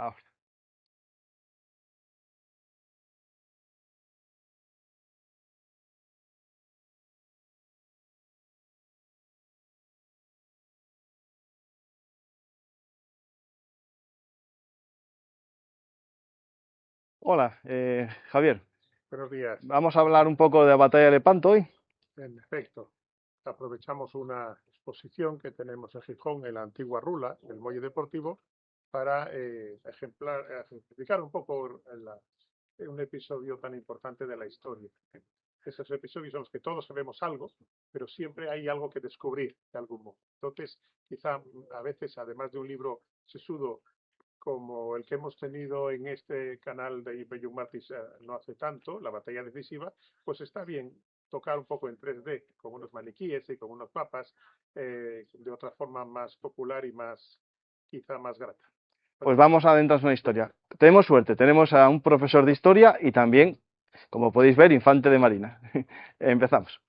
Ahora. Hola, Javier. Buenos días. Vamos a hablar un poco de la batalla de Lepanto hoy. En efecto, aprovechamos una exposición que tenemos en Gijón, en la antigua Rula, el Muelle Deportivo, para ejemplificar un poco un episodio tan importante de la historia. Esos episodios en los que todos sabemos algo, pero siempre hay algo que descubrir de algún modo. Entonces, quizá a veces, además de un libro sesudo como el que hemos tenido en este canal de Imperium Martis no hace tanto, la batalla decisiva, pues está bien tocar un poco en 3D, con unos maniquíes y con unos mapas, de otra forma más popular y quizá más grata. Pues vamos a adentrarnos en la historia. Tenemos suerte, tenemos a un profesor de historia y también, como podéis ver, infante de marina. Empezamos.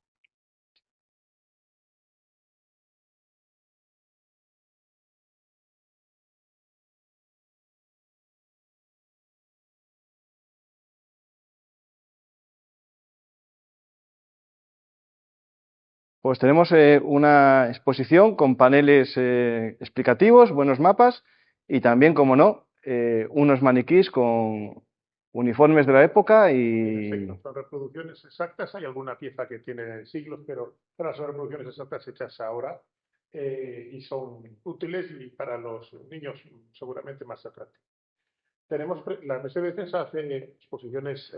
Pues tenemos una exposición con paneles explicativos, buenos mapas y también, como no, unos maniquís con uniformes de la época y... Son reproducciones exactas, hay alguna pieza que tiene siglos, pero son reproducciones exactas hechas ahora y son útiles y para los niños seguramente más atractivos. La Mesa de Defensa hace exposiciones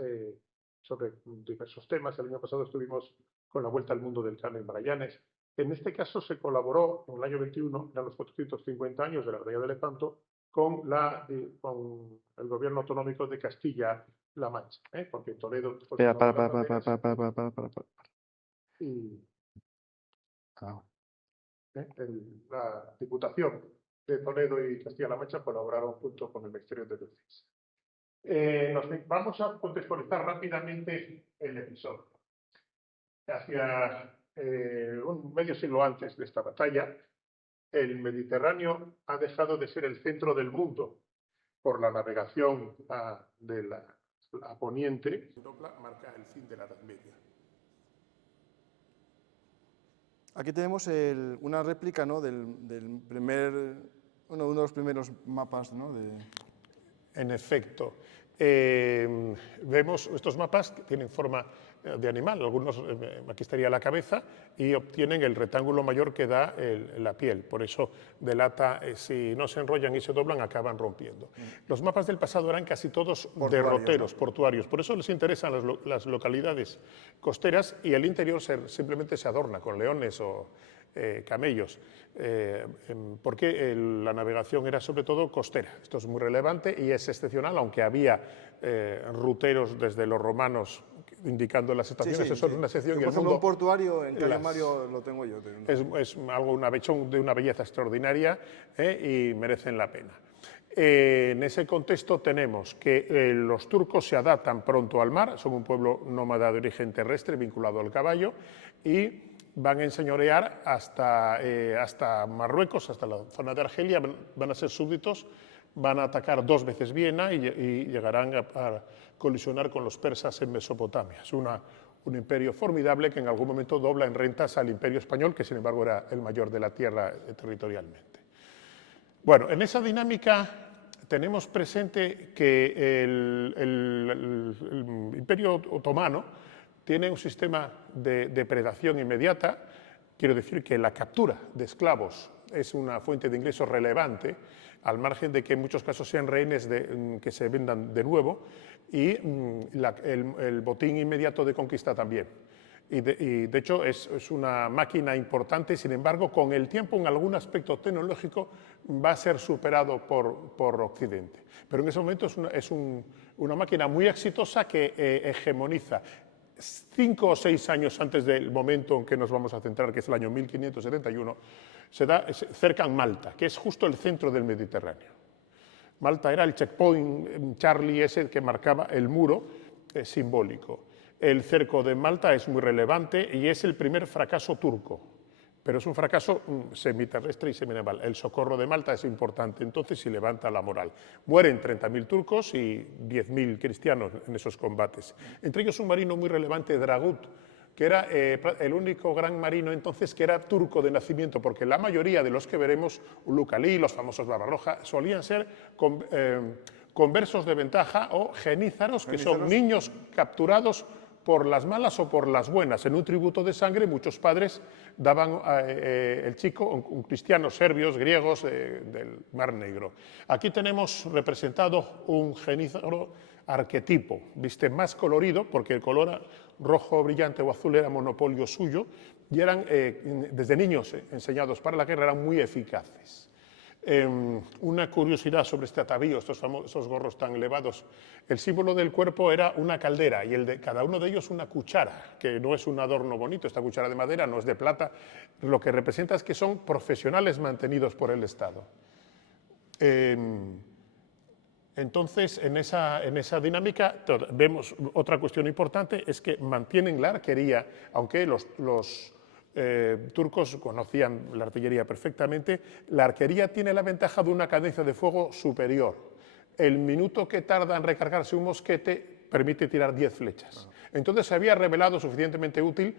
sobre diversos temas. El año pasado estuvimos con la Vuelta al Mundo del Cano en Magallanes. En este caso se colaboró en el año 21, eran los 450 años de la batalla de Lepanto, con el gobierno autonómico de Castilla-La Mancha, porque Toledo fue Espera, una de las para. y Ah. la Diputación de Toledo y Castilla-La Mancha colaboraron junto con el Ministerio de Defensa. Vamos a contextualizar rápidamente el episodio. Hacia un medio siglo antes de esta batalla, el Mediterráneo ha dejado de ser el centro del mundo por la navegación a poniente. Marca el fin de la Edad Media. Aquí tenemos una réplica, ¿no?, del primer, uno de los primeros mapas, ¿no? En efecto, vemos estos mapas que tienen forma de animal, algunos aquí estaría la cabeza y obtienen el rectángulo mayor que da la piel, por eso delata, si no se enrollan y se doblan acaban rompiendo. Los mapas del pasado eran casi todos derroteros, ¿no?, portuarios, por eso les interesan las localidades costeras y el interior simplemente se adorna con leones o camellos, porque la navegación era sobre todo costera. Esto es muy relevante y es excepcional, aunque había ruteros desde los romanos indicando las estaciones. Eso es una excepción. Por ejemplo, un portuario en Calle Mario lo tengo yo. Es algo de una belleza extraordinaria y merecen la pena. En ese contexto tenemos que los turcos se adaptan pronto al mar, son un pueblo nómada de origen terrestre vinculado al caballo y van a enseñorear hasta Marruecos, hasta la zona de Argelia, van a ser súbditos, van a atacar 2 veces Viena y llegarán a colisionar con los persas en Mesopotamia. Es un imperio formidable que en algún momento dobla en rentas al imperio español, que sin embargo era el mayor de la tierra territorialmente. Bueno, en esa dinámica tenemos presente que el imperio otomano tiene un sistema de depredación inmediata. Quiero decir que la captura de esclavos es una fuente de ingresos relevante, al margen de que en muchos casos sean rehenes que se vendan de nuevo, y el botín inmediato de conquista también. Y de hecho es una máquina importante, sin embargo, con el tiempo en algún aspecto tecnológico va a ser superado por Occidente. Pero en ese momento es una máquina muy exitosa que hegemoniza. 5 o 6 años antes del momento en que nos vamos a centrar, que es el año 1571, cercan Malta, que es justo el centro del Mediterráneo. Malta era el checkpoint Charlie ese que marcaba el muro simbólico. El cerco de Malta es muy relevante y es el primer fracaso turco. pero es un fracaso semiterrestre y seminaval. El socorro de Malta es importante entonces y levanta la moral. Mueren 30.000 turcos y 10.000 cristianos en esos combates. Entre ellos un marino muy relevante, Dragut, que era el único gran marino entonces que era turco de nacimiento, porque la mayoría de los que veremos, Ulucalí, los famosos Barbarroja, solían ser conversos de ventaja o genízaros, que son niños capturados por las malas o por las buenas. En un tributo de sangre muchos padres daban el chico, cristianos serbios, griegos del Mar Negro. Aquí tenemos representado un genízaro arquetipo, viste, más colorido, porque el color rojo brillante o azul era monopolio suyo, y eran, desde niños enseñados para la guerra, eran muy eficaces. Una curiosidad sobre este atavío, estos gorros tan elevados, el símbolo del cuerpo era una caldera y el de cada uno de ellos una cuchara, que no es un adorno bonito, esta cuchara de madera no es de plata, lo que representa es que son profesionales mantenidos por el Estado. Entonces, en esa dinámica vemos otra cuestión importante, es que mantienen la arquería, aunque los turcos conocían la artillería perfectamente, la arquería tiene la ventaja de una cadencia de fuego superior. El minuto que tarda en recargarse un mosquete permite tirar 10 flechas. Entonces se había revelado suficientemente útil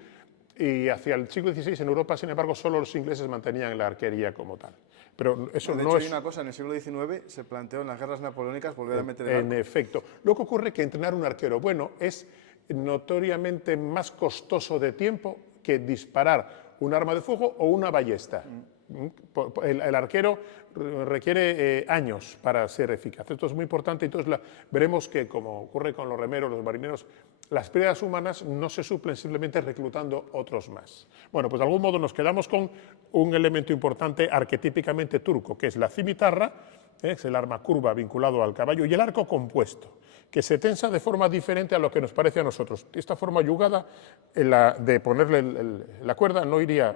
y hacia el siglo XVI en Europa, sin embargo, solo los ingleses mantenían la arquería como tal. Pero eso de no hecho, es... hay una cosa, en el siglo XIX se planteó en las guerras napoleónicas volver a meter el arco. En efecto. Lo que ocurre es que entrenar un arquero bueno es notoriamente más costoso de tiempo que disparar un arma de fuego o una ballesta. El arquero requiere años para ser eficaz. Esto es muy importante. Entonces veremos que, como ocurre con los remeros, los marineros, las pérdidas humanas no se suplen simplemente reclutando otros más. Bueno, pues de algún modo nos quedamos con un elemento importante arquetípicamente turco, que es la cimitarra, es el arma curva vinculado al caballo, y el arco compuesto, que se tensa de forma diferente a lo que nos parece a nosotros. Esta forma yugada de ponerle la cuerda no iría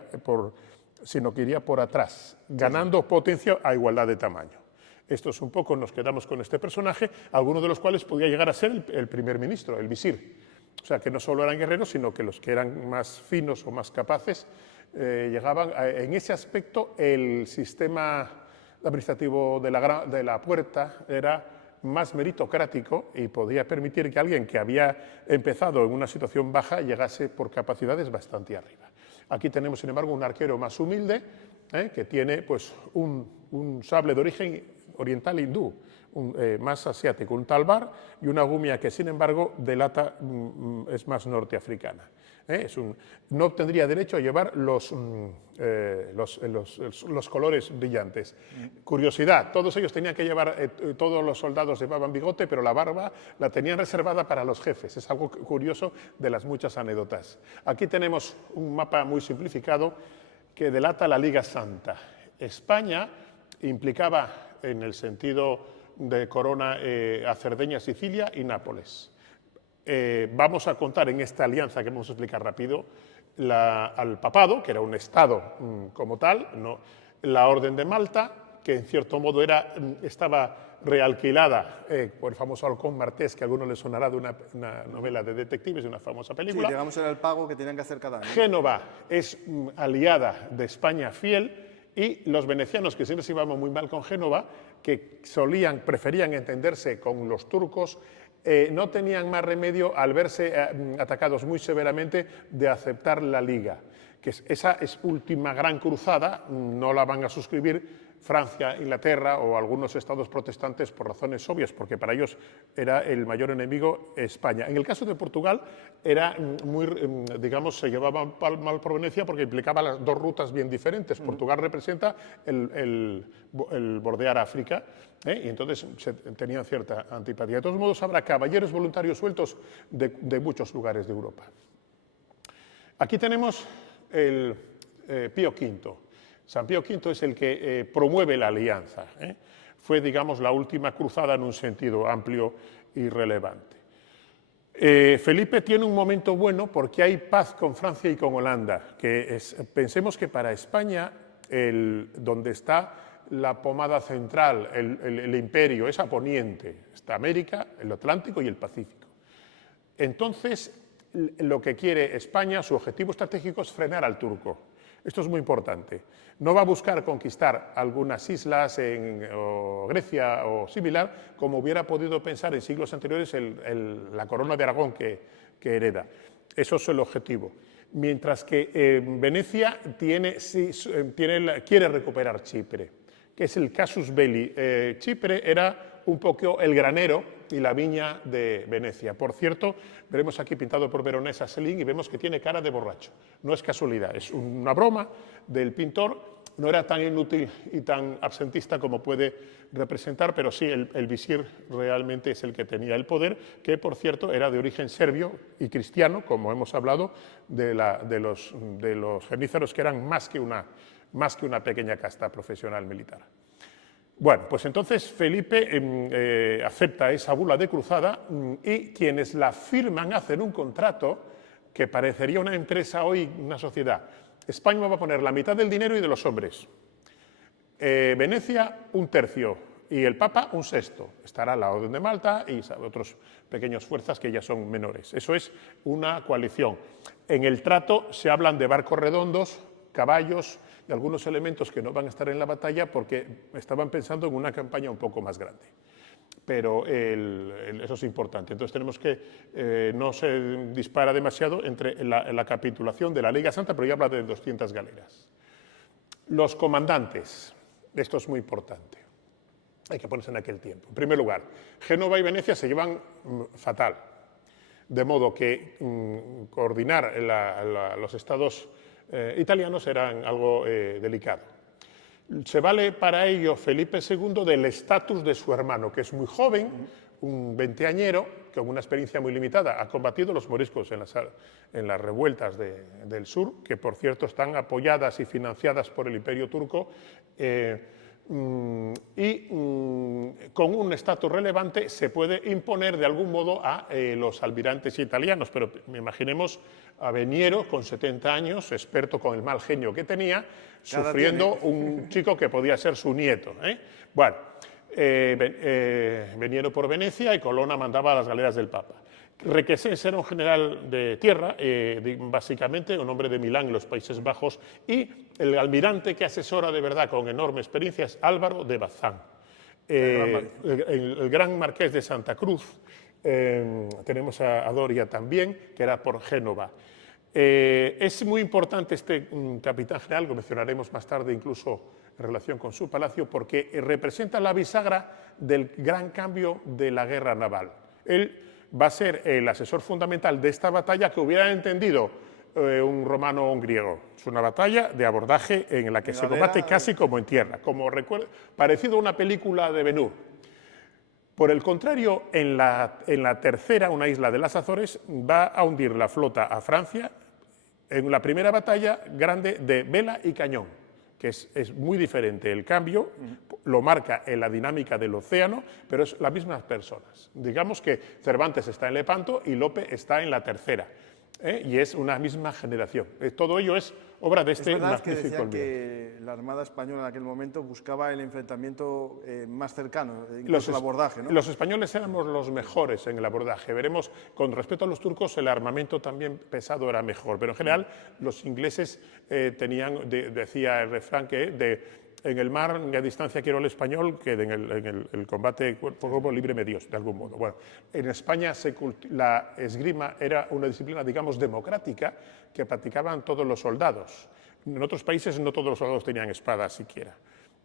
sino que iría por atrás, ganando potencia a igualdad de tamaño. Esto es un poco, nos quedamos con este personaje, algunos de los cuales podía llegar a ser el primer ministro, el visir. O sea, que no solo eran guerreros, sino que los que eran más finos o más capaces llegaban en ese aspecto. El sistema administrativo de la puerta era más meritocrático y podía permitir que alguien que había empezado en una situación baja llegase por capacidades bastante arriba. Aquí tenemos, sin embargo, un arquero más humilde que tiene pues, un sable de origen oriental hindú, más asiático, un talbar y una gumia que, sin embargo, es más norteafricana. No tendría derecho a llevar los colores brillantes. Curiosidad, todos ellos tenían que llevar, todos los soldados llevaban bigote, pero la barba la tenían reservada para los jefes. Es algo curioso de las muchas anécdotas. Aquí tenemos un mapa muy simplificado que delata la Liga Santa. España implicaba, en el sentido de corona, a Cerdeña, Sicilia y Nápoles. Vamos a contar en esta alianza que vamos a explicar rápido al papado, que era un estado como tal, ¿no? La Orden de Malta, que en cierto modo estaba realquilada por el famoso Halcón Martés, que a algunos les sonará de una novela de detectives, de una famosa película. Sí, digamos era el pago que tenían que hacer cada año. Génova es aliada de España fiel, y los venecianos, que siempre se iban muy mal con Génova, que preferían entenderse con los turcos, no tenían más remedio, al verse atacados muy severamente, de aceptar la Liga. Que esa es última gran cruzada, no la van a suscribir Francia, Inglaterra o algunos estados protestantes por razones obvias, porque para ellos era el mayor enemigo España. En el caso de Portugal era digamos, se llevaba mal por Venecia porque implicaba las dos rutas bien diferentes. Portugal representa el bordear África, y entonces tenían cierta antipatía. De todos modos, habrá caballeros voluntarios sueltos de muchos lugares de Europa. Aquí tenemos el Pío V. San Pío V es el que promueve la alianza. Fue, digamos, la última cruzada en un sentido amplio y relevante. Felipe tiene un momento bueno porque hay paz con Francia y con Holanda. Pensemos que para España, donde está la pomada central, el imperio, es a poniente. Está América, el Atlántico y el Pacífico. Entonces, lo que quiere España, su objetivo estratégico es frenar al turco. Esto es muy importante. No va a buscar conquistar algunas islas o Grecia o similar, como hubiera podido pensar en siglos anteriores la corona de Aragón que hereda. Eso es el objetivo. Mientras que Venecia quiere recuperar Chipre, que es el casus belli. Chipre era un poco el granero y la viña de Venecia. Por cierto, veremos aquí pintado por Veronese a Céline y vemos que tiene cara de borracho. No es casualidad, es una broma del pintor. No era tan inútil y tan absentista como puede representar, pero sí, el visir realmente es el que tenía el poder, que por cierto era de origen serbio y cristiano, como hemos hablado, de los genízaros, que eran más que una pequeña casta profesional militar. Bueno, pues entonces Felipe acepta esa bula de cruzada y quienes la firman hacen un contrato que parecería una empresa hoy, una sociedad. España va a poner la mitad del dinero y de los hombres. Venecia, un tercio. Y el Papa, un sexto. Estará la Orden de Malta y otras pequeñas fuerzas que ya son menores. Eso es una coalición. En el trato se hablan de barcos redondos, caballos y algunos elementos que no van a estar en la batalla porque estaban pensando en una campaña un poco más grande. Pero eso es importante. Entonces tenemos que no se dispara demasiado entre la capitulación de la Liga Santa, pero ya habla de 200 galeras. Los comandantes, esto es muy importante, hay que ponerse en aquel tiempo. En primer lugar, Génova y Venecia se llevan fatal, de modo que coordinar los estados italianos era algo delicado. Se vale para ello Felipe II del estatus de su hermano, que es muy joven, un veinteañero, con una experiencia muy limitada. Ha combatido los moriscos en las revueltas del sur, que por cierto están apoyadas y financiadas por el Imperio turco, con un estatus relevante se puede imponer de algún modo a los almirantes italianos, pero imaginemos a Veniero con 70 años, experto con el mal genio que tenía, sufriendo un chico que podía ser su nieto. Bueno, Veniero por Venecia y Colonna mandaba a las galeras del Papa. Requesens era un general de tierra, básicamente un hombre de Milán en los Países Bajos, y el almirante que asesora de verdad con enorme experiencia es Álvaro de Bazán, el gran marqués de Santa Cruz. Tenemos a Doria también, que era por Génova. Es muy importante este capitán general, lo mencionaremos más tarde incluso en relación con su palacio, porque representa la bisagra del gran cambio de la guerra naval. Él va a ser el asesor fundamental de esta batalla que hubiera entendido un romano o un griego. Es una batalla de abordaje en la que se combate casi como en tierra, parecido a una película de Ben-Hur. Por el contrario, en la tercera, una isla de las Azores, va a hundir la flota a Francia en la primera batalla grande de vela y cañón, que es muy diferente. El cambio lo marca en la dinámica del océano, pero es las mismas personas. Digamos que Cervantes está en Lepanto y Lope está en la tercera, y es una misma generación. Todo ello es obra de este magnífico almirante. Es verdad que la Armada Española en aquel momento buscaba el enfrentamiento más cercano, incluso el abordaje, ¿no? Los españoles éramos los mejores en el abordaje. Veremos, con respecto a los turcos, el armamento también pesado era mejor, pero en general los ingleses tenían, decía el refrán, que en el mar a distancia quiero el español, que en el combate cuerpo a cuerpo líbreme Dios, de algún modo. Bueno, en España la esgrima era una disciplina, digamos, democrática que practicaban todos los soldados. En otros países no todos los soldados tenían espadas siquiera.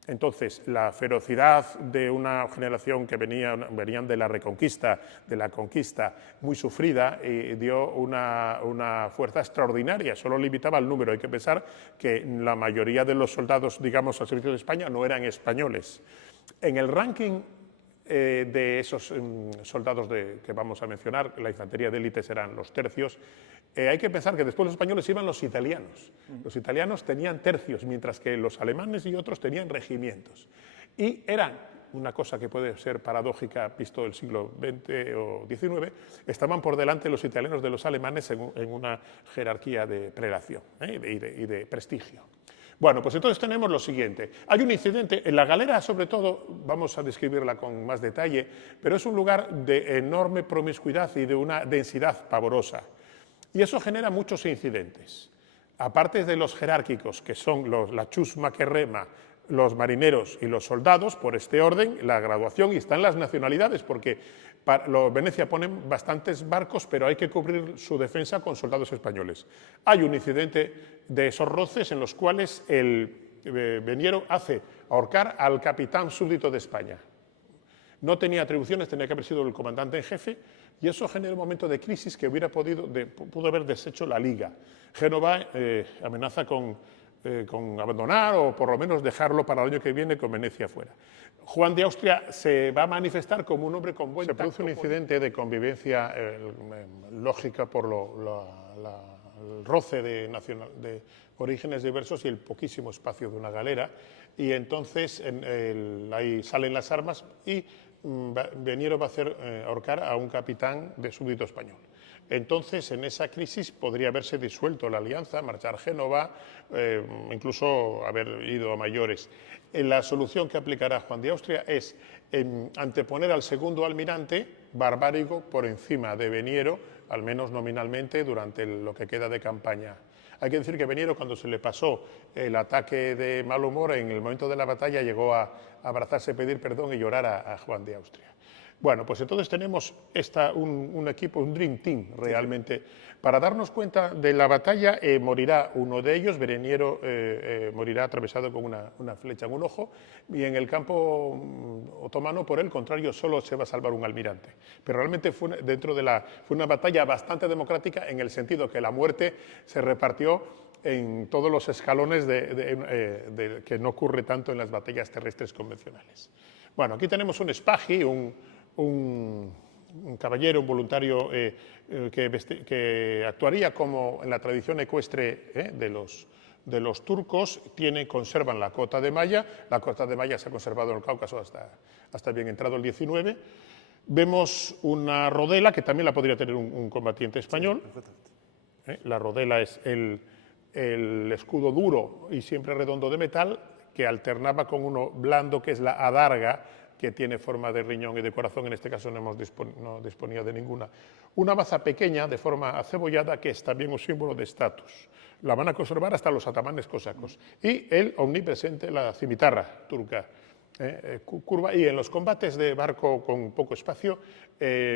Entonces, la ferocidad de una generación que venían de la Reconquista, de la conquista muy sufrida, dio una fuerza extraordinaria, solo limitaba el número. Hay que pensar que la mayoría de los soldados, digamos, al servicio de España no eran españoles. En el ranking de esos soldados que vamos a mencionar, la infantería de élite serán los tercios. Hay que pensar que después los españoles iban los italianos. Los italianos tenían tercios, mientras que los alemanes y otros tenían regimientos. Y eran, una cosa que puede ser paradójica visto el siglo XX o XIX, estaban por delante los italianos de los alemanes en una jerarquía de prelación y de prestigio. Bueno, pues entonces tenemos lo siguiente. Hay un incidente, en la galera sobre todo, vamos a describirla con más detalle, pero es un lugar de enorme promiscuidad y de una densidad pavorosa. Y eso genera muchos incidentes. aparte de los jerárquicos, que son la chusma que rema, los marineros y los soldados, por este orden, la graduación, y están las nacionalidades, porque Venecia ponen bastantes barcos, pero hay que cubrir su defensa con soldados españoles. Hay un incidente de esos roces en los cuales el Veniero hace ahorcar al capitán súbdito de España. No tenía atribuciones, tenía que haber sido el comandante en jefe, y eso genera un momento de crisis que pudo haber deshecho la Liga. Génova amenaza con abandonar o por lo menos dejarlo para el año que viene con Venecia fuera. Juan de Austria se va a manifestar como un hombre con buen tacto. Se produce un incidente de convivencia lógica por el roce de orígenes diversos y el poquísimo espacio de una galera, y entonces ahí salen las armas y Veniero va a hacer ahorcar a un capitán de súbdito español. Entonces, en esa crisis podría haberse disuelto la alianza, marchar Génova, incluso haber ido a mayores. La solución que aplicará Juan de Austria es anteponer al segundo almirante Barbárigo por encima de Veniero, al menos nominalmente, durante lo que queda de campaña. Hay que decir que Veniero, cuando se le pasó el ataque de mal humor, en el momento de la batalla llegó a abrazarse, pedir perdón y llorar a Juan de Austria. Bueno, pues entonces tenemos un equipo, un Dream Team realmente. Para darnos cuenta de la batalla, morirá uno de ellos, Veniero morirá atravesado con una flecha en un ojo, y en el campo otomano, por el contrario, solo se va a salvar un almirante. Pero realmente fue una batalla bastante democrática, en el sentido que la muerte se repartió en todos los escalones que no ocurre tanto en las batallas terrestres convencionales. Bueno, aquí tenemos un Spaghi, un caballero, un voluntario que actuaría como en la tradición ecuestre de los turcos. Conservan la cota de malla. La cota de malla se ha conservado en el Cáucaso hasta bien entrado el 19. Vemos una rodela, que también la podría tener un combatiente español. Sí, la rodela es el escudo duro y siempre redondo de metal, que alternaba con uno blando, que es la adarga, que tiene forma de riñón y de corazón. En este caso no disponía de ninguna. Una maza pequeña, de forma acebollada, que es también un símbolo de estatus. La van a conservar hasta los atamanes cosacos. Y el omnipresente, la cimitarra turca, curva, y en los combates de barco con poco espacio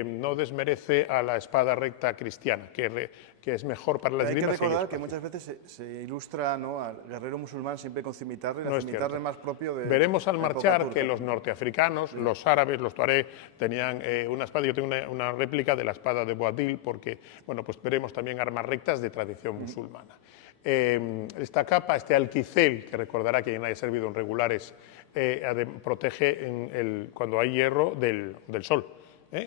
no desmerece a la espada recta cristiana, que es mejor para las esgrimas. Hay que recordar que muchas veces se ilustra, ¿no?, al guerrero musulmán siempre con cimitarra, y la cimitarra es más propio de... Veremos al marchar que los norteafricanos, los árabes, los tuareg, tenían una espada. Yo tengo una réplica de la espada de Boabdil, porque, bueno, pues veremos también armas rectas de tradición musulmana. Esta capa, este alquicel, que recordará que quien haya servido en regulares, protege cuando hay hierro del sol.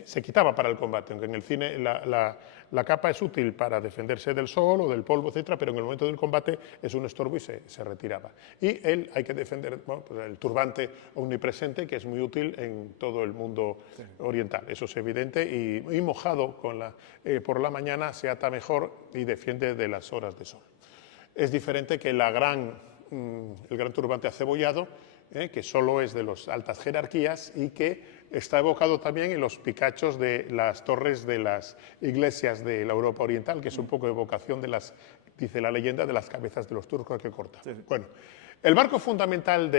Se quitaba para el combate, aunque en el cine la capa es útil para defenderse del sol o del polvo, etcétera, pero en el momento del combate es un estorbo y se retiraba. Y hay que defender, bueno, pues el turbante omnipresente, que es muy útil en todo el mundo oriental, eso es evidente, y mojado por la mañana se ata mejor y defiende de las horas de sol. Es diferente que el gran turbante acebollado, que solo es de las altas jerarquías y que está evocado también en los picachos de las torres de las iglesias de la Europa Oriental, que es un poco evocación dice la leyenda, de las cabezas de los turcos que corta. Sí. Bueno, el barco fundamental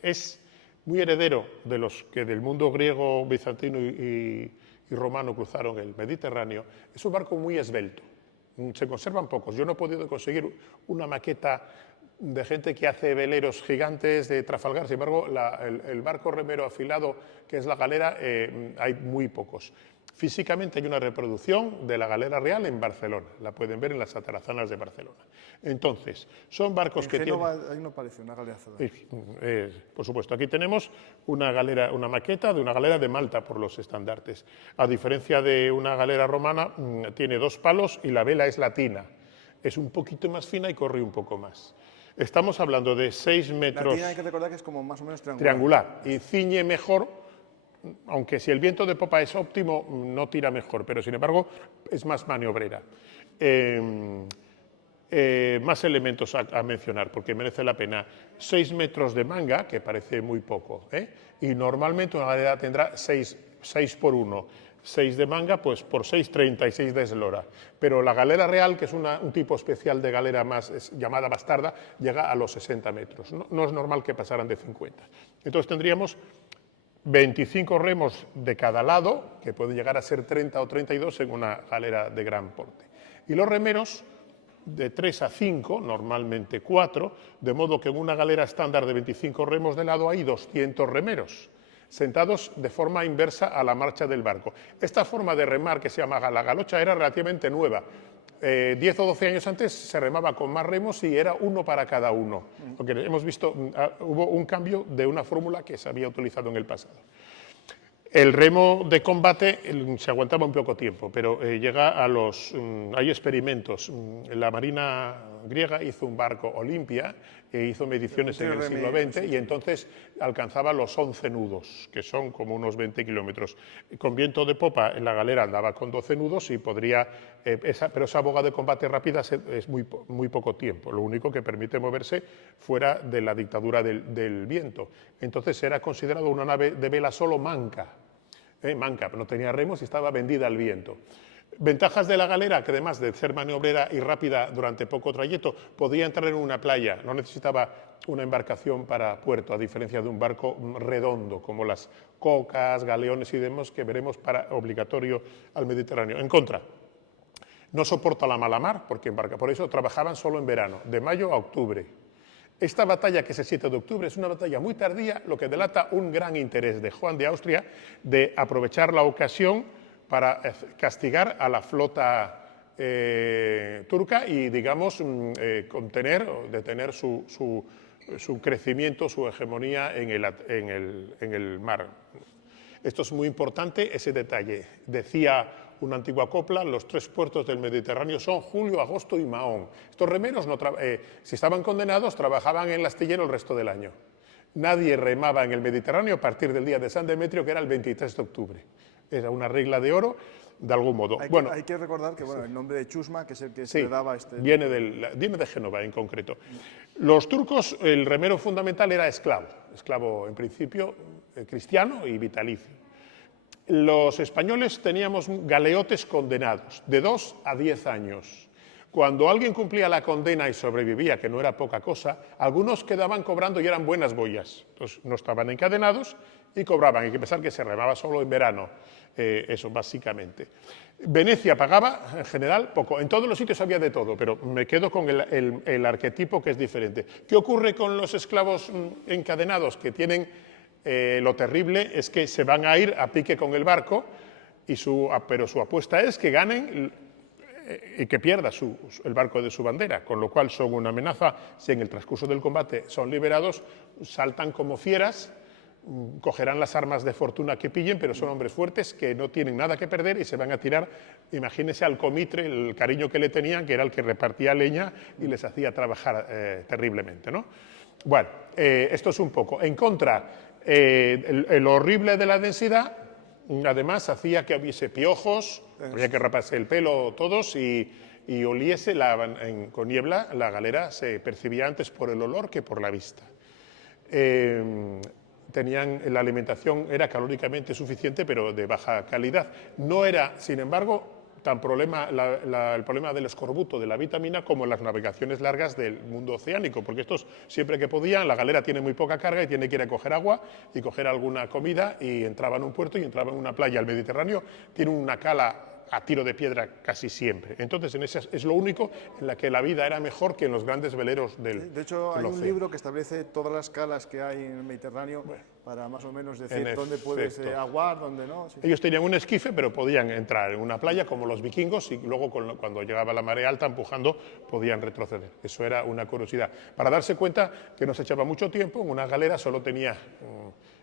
es muy heredero de los que del mundo griego, bizantino y romano cruzaron el Mediterráneo. Es un barco muy esbelto. Se conservan pocos. Yo no he podido conseguir una maqueta de gente que hace veleros gigantes de Trafalgar. Sin embargo, el barco remero afilado, que es la galera, hay muy pocos. Físicamente hay una reproducción de la galera real en Barcelona. La pueden ver en las atarazanas de Barcelona. Entonces, son barcos que tienen... Ahí no aparece una galera. Por supuesto, aquí tenemos una maqueta de una galera de Malta por los estandartes. A diferencia de una galera romana, tiene 2 palos y la vela es latina. Es un poquito más fina y corre un poco más. Estamos hablando de 6 metros... La tina hay que recordar que es como más o menos triangular. Y ciñe mejor, aunque si el viento de popa es óptimo, no tira mejor, pero sin embargo es más maniobrera. Más elementos a mencionar, porque merece la pena. 6 metros de manga, que parece muy poco, y normalmente una galera tendrá 6 por 1. 6 de manga, pues por 6, 36 de eslora. Pero la galera real, que es un tipo especial de galera llamada bastarda, llega a los 60 metros. No es normal que pasaran de 50. Entonces tendríamos 25 remos de cada lado, que pueden llegar a ser 30 o 32 en una galera de gran porte. Y los remeros de 3 a 5, normalmente 4, de modo que en una galera estándar de 25 remos de lado hay 200 remeros, sentados de forma inversa a la marcha del barco. Esta forma de remar, que se llama la galocha, era relativamente nueva. 10 o 12 años antes se remaba con más remos y era uno para cada uno. Porque hemos visto, hubo un cambio de una fórmula que se había utilizado en el pasado. El remo de combate se aguantaba un poco tiempo, pero llega a los... hay experimentos. La Marina griega hizo un barco Olimpia e hizo mediciones en el siglo XX y entonces alcanzaba los 11 nudos, que son como unos 20 kilómetros. Con viento de popa, la galera andaba con 12 nudos y podría... pero esa boga de combate rápida es muy poco tiempo, lo único que permite moverse fuera de la dictadura del viento. Entonces era considerado una nave de vela solo manca. Manca, no tenía remos y estaba vendida al viento. Ventajas de la galera, que además de ser maniobrera y rápida durante poco trayecto, podía entrar en una playa, no necesitaba una embarcación para puerto, a diferencia de un barco redondo, como las cocas, galeones y demás, que veremos para obligatorio al Mediterráneo. En contra, no soporta la mala mar, porque embarca, por eso trabajaban solo en verano, de mayo a octubre. Esta batalla, que es el 7 de octubre, es una batalla muy tardía, lo que delata un gran interés de Juan de Austria de aprovechar la ocasión para castigar a la flota turca y, digamos, detener su crecimiento, su hegemonía en el mar. Esto es muy importante, ese detalle. Decía una antigua copla, los 3 puertos del Mediterráneo son Julio, Agosto y Mahón. Estos remeros, si estaban condenados, trabajaban en el astillero el resto del año. Nadie remaba en el Mediterráneo a partir del día de San Demetrio, que era el 23 de octubre. Era una regla de oro, de algún modo. Hay que recordar que el nombre de Chusma, que es el que se le daba a este... Viene de Génova, en concreto. Los turcos, el remero fundamental era esclavo en principio cristiano y vitalicio. Los españoles teníamos galeotes condenados, de 2 a 10 años. Cuando alguien cumplía la condena y sobrevivía, que no era poca cosa, algunos quedaban cobrando y eran buenas boyas. Entonces no estaban encadenados y cobraban. Hay que pensar que se remaba solo en verano, eso básicamente. Venecia pagaba, en general, poco. En todos los sitios había de todo, pero me quedo con el arquetipo, que es diferente. ¿Qué ocurre con los esclavos encadenados que tienen... lo terrible es que se van a ir a pique con el barco, pero su apuesta es que ganen y que pierda el barco de su bandera, con lo cual son una amenaza. Si en el transcurso del combate son liberados, saltan como fieras, cogerán las armas de fortuna que pillen, pero son hombres fuertes que no tienen nada que perder y se van a tirar. Imagínense al comitre, el cariño que le tenían, que era el que repartía leña y les hacía trabajar terriblemente, ¿no? Bueno, esto es un poco. En contra, lo horrible de la densidad, además, hacía que hubiese piojos, había que raparse el pelo todos y oliese con niebla. La galera se percibía antes por el olor que por la vista. La alimentación era calóricamente suficiente, pero de baja calidad. No era, sin embargo, tan el problema del escorbuto, de la vitamina, como en las navegaciones largas del mundo oceánico, porque estos, siempre que podían, la galera tiene muy poca carga y tiene que ir a coger agua y coger alguna comida, y entraba en un puerto y entraba en una playa. El Mediterráneo tiene una cala a tiro de piedra casi siempre. Entonces, es lo único en la que la vida era mejor que en los grandes veleros del De hecho, hay un libro que establece todas las calas que hay en el Mediterráneo, para más o menos decir dónde puedes aguar, dónde no. Sí. Ellos tenían un esquife, pero podían entrar en una playa como los vikingos, y luego cuando llegaba la marea alta empujando podían retroceder. Eso era una curiosidad. Para darse cuenta que no se echaba mucho tiempo, en una galera solo tenía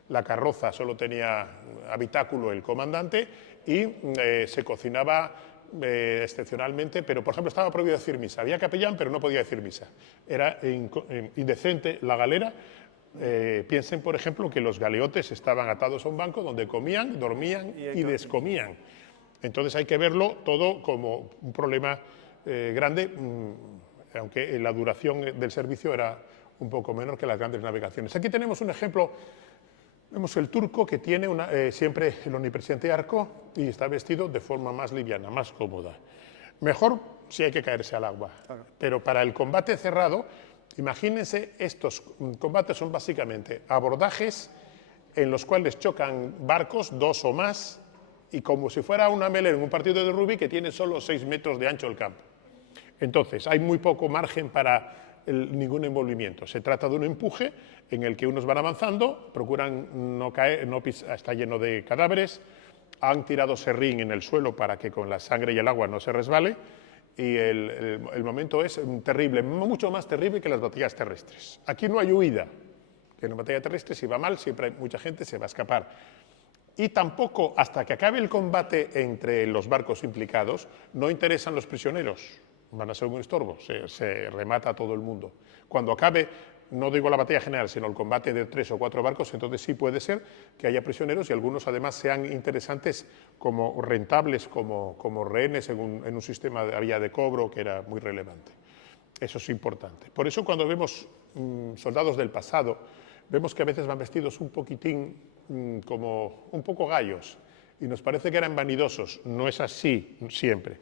la carroza, solo tenía habitáculo el comandante, y se cocinaba excepcionalmente, pero por ejemplo estaba prohibido decir misa. Había capellán, pero no podía decir misa. Era indecente la galera. Piensen, por ejemplo, que los galeotes estaban atados a un banco donde comían, dormían y descomían. Entonces hay que verlo todo como un problema grande, aunque la duración del servicio era un poco menor que las grandes navegaciones. Aquí tenemos un ejemplo Vemos el turco que tiene siempre el omnipresente arco y está vestido de forma más liviana, más cómoda. Mejor si hay que caerse al agua, pero para el combate cerrado, imagínense, estos combates son básicamente abordajes en los cuales chocan barcos, 2 o más, y como si fuera una melee en un partido de rugby que tiene solo 6 metros de ancho el campo. Entonces, hay muy poco margen para ningún envolvimiento. Se trata de un empuje en el que unos van avanzando, procuran no caer, está lleno de cadáveres, han tirado serrín en el suelo para que con la sangre y el agua no se resbale, y el momento es terrible, mucho más terrible que las batallas terrestres. Aquí no hay huida, que en una batalla terrestre si va mal siempre mucha gente se va a escapar. Y tampoco, hasta que acabe el combate entre los barcos implicados, no interesan los prisioneros, van a ser un estorbo, se remata a todo el mundo. Cuando acabe, no digo la batalla general, sino el combate de 3 o 4 barcos, entonces sí puede ser que haya prisioneros y algunos además sean interesantes como rentables, como rehenes en un sistema de vía de cobro que era muy relevante. Eso es importante. Por eso cuando vemos soldados del pasado, vemos que a veces van vestidos un poquitín como un poco gallos y nos parece que eran vanidosos. No es así siempre.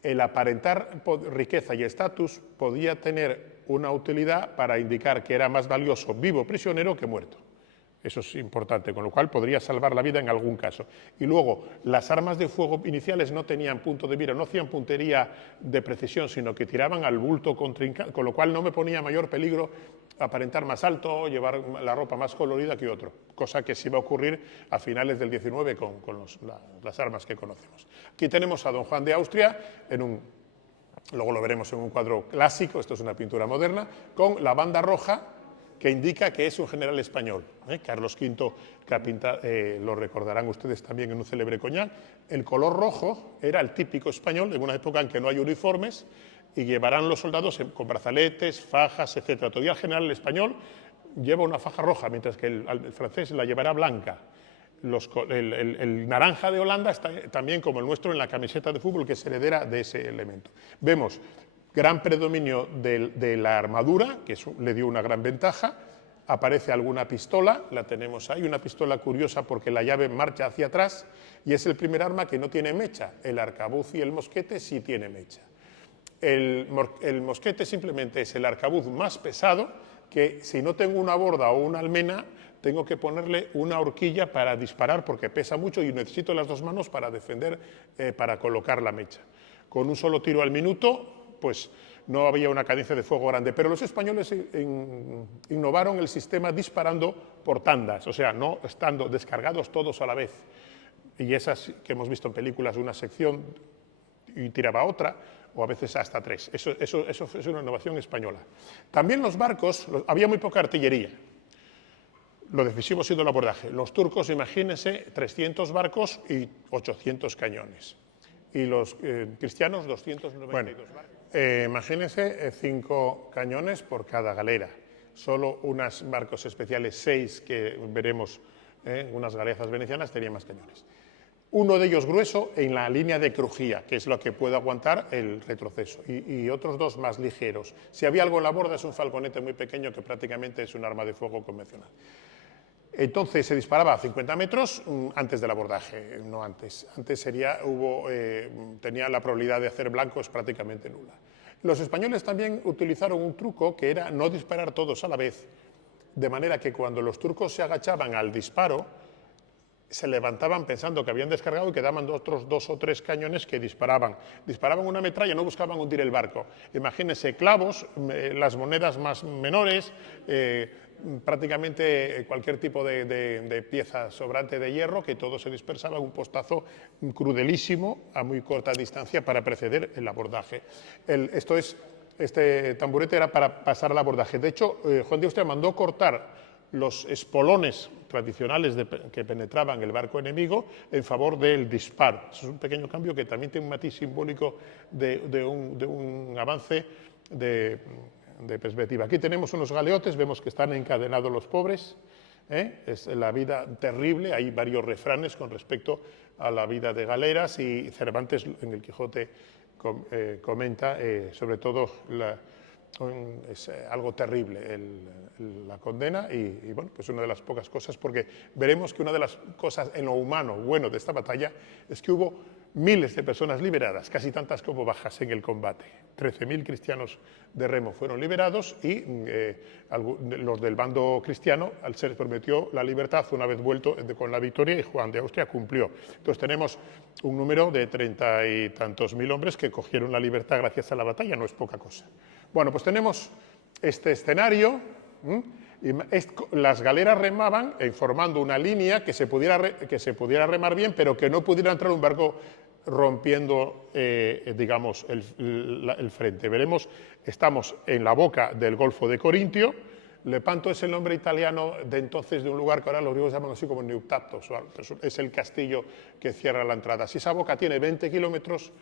El aparentar riqueza y estatus podía tener una utilidad para indicar que era más valioso vivo prisionero que muerto. Eso es importante, con lo cual podría salvar la vida en algún caso. Y luego, las armas de fuego iniciales no tenían punto de mira, no hacían puntería de precisión, sino que tiraban al bulto contrincante, con lo cual no me ponía mayor peligro aparentar más alto, llevar la ropa más colorida que otro, cosa que sí va a ocurrir a finales del 19 con las armas que conocemos. Aquí tenemos a don Juan de Austria, luego lo veremos en un cuadro clásico, esto es una pintura moderna, con la banda roja, que indica que es un general español. Carlos V, lo recordarán ustedes también en un célebre coñac. El color rojo era el típico español en una época en que no hay uniformes y llevarán los soldados con brazaletes, fajas, etc. Todavía el general español lleva una faja roja, mientras que el francés la llevará blanca. El naranja de Holanda está también, como el nuestro, en la camiseta de fútbol, que es heredera de ese elemento. Vemos gran predominio de la armadura, que eso le dio una gran ventaja. Aparece alguna pistola, la tenemos ahí, una pistola curiosa porque la llave marcha hacia atrás y es el primer arma que no tiene mecha. El arcabuz y el mosquete sí tiene mecha. El mosquete simplemente es el arcabuz más pesado que si no tengo una borda o una almena tengo que ponerle una horquilla para disparar porque pesa mucho y necesito las 2 manos para defender, para colocar la mecha. Con un solo tiro al minuto, pues no había una cadencia de fuego grande, pero los españoles innovaron el sistema disparando por tandas, o sea, no estando descargados todos a la vez. Y esas que hemos visto en películas, una sección y tiraba otra, o a veces hasta 3. Eso es una innovación española. También los barcos, había muy poca artillería. Lo decisivo ha sido el abordaje. Los turcos, imagínense, 300 barcos y 800 cañones. Y los cristianos, 292 barcos. Imagínense 5 cañones por cada galera. Solo unos barcos especiales, 6 que veremos, unas galezas venecianas, tenían más cañones. Uno de ellos grueso en la línea de crujía, que es lo que puede aguantar el retroceso, y otros 2 más ligeros. Si había algo en la borda es un falconete muy pequeño que prácticamente es un arma de fuego convencional. Entonces se disparaba a 50 metros antes del abordaje, no antes. Antes tenía la probabilidad de hacer blancos prácticamente nula. Los españoles también utilizaron un truco que era no disparar todos a la vez, de manera que cuando los turcos se agachaban al disparo, se levantaban pensando que habían descargado y quedaban otros 2 o 3 cañones que disparaban. Disparaban una metralla, no buscaban hundir el barco. Imagínense clavos, las monedas más menores, prácticamente cualquier tipo de pieza sobrante de hierro, que todo se dispersaba en un postazo crudelísimo a muy corta distancia para preceder el abordaje. Este tamburete era para pasar al abordaje. De hecho, Juan de Austria mandó cortar los espolones tradicionales que penetraban el barco enemigo en favor del disparo. Eso es un pequeño cambio que también tiene un matiz simbólico de un avance de perspectiva. Aquí tenemos unos galeotes, vemos que están encadenados los pobres, es la vida terrible, hay varios refranes con respecto a la vida de galeras y Cervantes en el Quijote comenta sobre todo Es algo terrible la condena y bueno, pues una de las pocas cosas, porque veremos que una de las cosas en lo humano bueno de esta batalla es que hubo miles de personas liberadas, casi tantas como bajas en el combate. 13.000 cristianos de Remo fueron liberados y los del bando cristiano, al ser prometió la libertad una vez vuelto con la victoria, y Juan de Austria cumplió. Entonces tenemos un número de 30 y tantos mil hombres que cogieron la libertad gracias a la batalla, no es poca cosa. Bueno, pues tenemos este escenario. Y las galeras remaban formando una línea que se pudiera remar bien, pero que no pudiera entrar un barco rompiendo, digamos, el frente. Veremos, estamos en la boca del Golfo de Corintio. Lepanto es el nombre italiano de entonces de un lugar que ahora los griegos llaman así como Neoptaptos, es el castillo que cierra la entrada. Si esa boca tiene 20 kilómetros,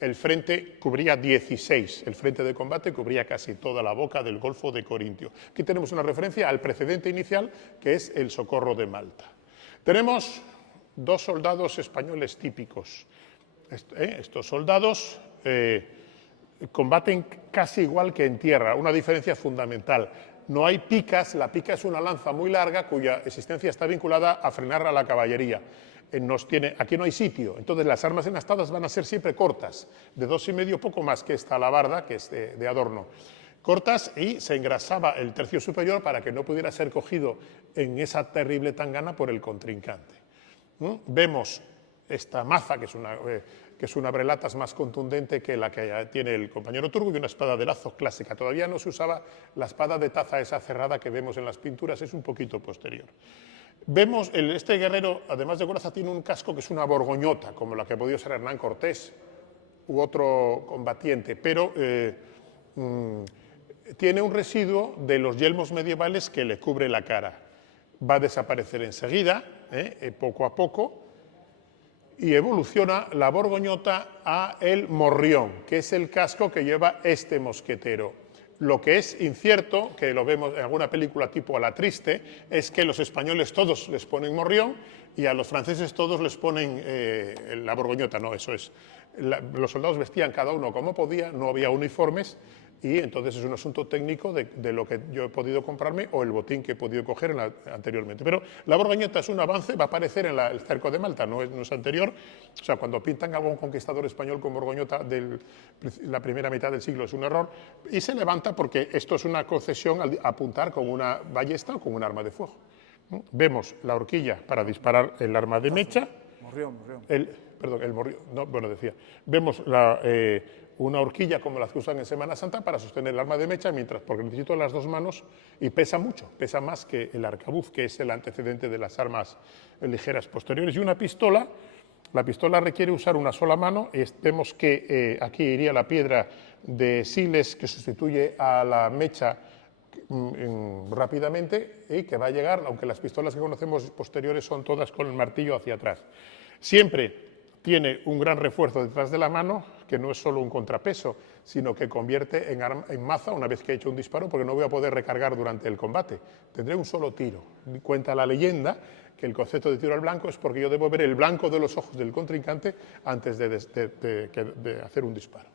el frente cubría 16, el frente de combate cubría casi toda la boca del Golfo de Corintio. Aquí tenemos una referencia al precedente inicial, que es el Socorro de Malta. Tenemos dos soldados españoles típicos. Estos soldados combaten casi igual que en tierra, una diferencia fundamental. No hay picas, la pica es una lanza muy larga cuya existencia está vinculada a frenar a la caballería. Aquí no hay sitio, entonces las armas enastadas van a ser siempre cortas, de 2,5 poco más que esta alabarda, que es de adorno. Cortas, y se engrasaba el tercio superior para que no pudiera ser cogido en esa terrible tangana por el contrincante. Vemos esta maza, que es una brelatas más contundente que la que tiene el compañero turco, y una espada de lazo clásica. Todavía no se usaba la espada de taza esa cerrada que vemos en las pinturas, es un poquito posterior. Vemos, este guerrero, además de coraza, tiene un casco que es una borgoñota, como la que ha podido ser Hernán Cortés u otro combatiente, pero tiene un residuo de los yelmos medievales que le cubre la cara. Va a desaparecer enseguida, poco a poco, y evoluciona la borgoñota a el morrión, que es el casco que lleva este mosquetero. Lo que es incierto, que lo vemos en alguna película tipo A la Triste, es que los españoles todos les ponen morrión y a los franceses todos les ponen la borgoñota. No, eso es. Los soldados vestían cada uno como podía, no había uniformes, y entonces es un asunto técnico de lo que yo he podido comprarme o el botín que he podido coger anteriormente. Pero la borgoñota es un avance, va a aparecer en el cerco de Malta, no es anterior. O sea, cuando pintan algún conquistador español con borgoñota de la primera mitad del siglo es un error, y se levanta porque esto es una concesión al apuntar con una ballesta o con un arma de fuego. Vemos la horquilla para disparar el arma de mecha. Morrión. El morrión, no, bueno, decía. Vemos una horquilla como las que usan en Semana Santa para sostener el arma de mecha, porque necesito las dos manos y pesa mucho, pesa más que el arcabuz, que es el antecedente de las armas ligeras posteriores. Y una pistola, la pistola requiere usar una sola mano, y vemos que aquí iría la piedra de Siles, que sustituye a la mecha rápidamente, y que va a llegar, aunque las pistolas que conocemos posteriores son todas con el martillo hacia atrás. Siempre tiene un gran refuerzo detrás de la mano, que no es solo un contrapeso, sino que convierte en maza una vez que he hecho un disparo, porque no voy a poder recargar durante el combate. Tendré un solo tiro. Cuenta la leyenda que el concepto de tiro al blanco es porque yo debo ver el blanco de los ojos del contrincante antes de hacer un disparo.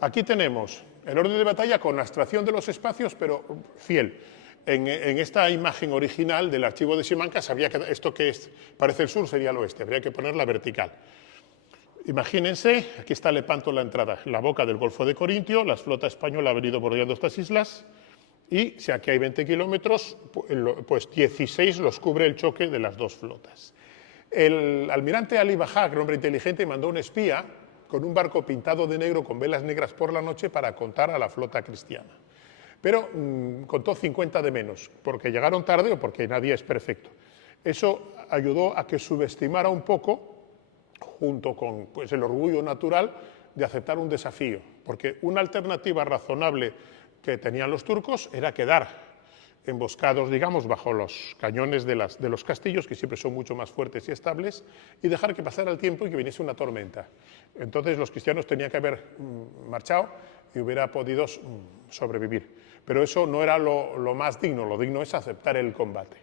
Aquí tenemos el orden de batalla con abstracción de los espacios, pero fiel. En esta imagen original del archivo de Simancas, había que esto que parece el sur sería el oeste, habría que ponerla vertical. Imagínense, aquí está Lepanto en la entrada, la boca del Golfo de Corintio, la flota española ha venido bordeando estas islas, y si aquí hay 20 kilómetros, pues 16 los cubre el choque de las dos flotas. El almirante Ali Bajá, un hombre inteligente, mandó un espía con un barco pintado de negro con velas negras por la noche para contar a la flota cristiana. Pero contó 50 de menos, porque llegaron tarde o porque nadie es perfecto. Eso ayudó a que subestimara un poco, junto con el orgullo natural de aceptar un desafío, porque una alternativa razonable que tenían los turcos era quedar emboscados, digamos, bajo los cañones de los castillos, que siempre son mucho más fuertes y estables, y dejar que pasara el tiempo y que viniese una tormenta. Entonces los cristianos tenían que haber marchado y hubiera podido sobrevivir. Pero eso no era lo más digno, lo digno es aceptar el combate.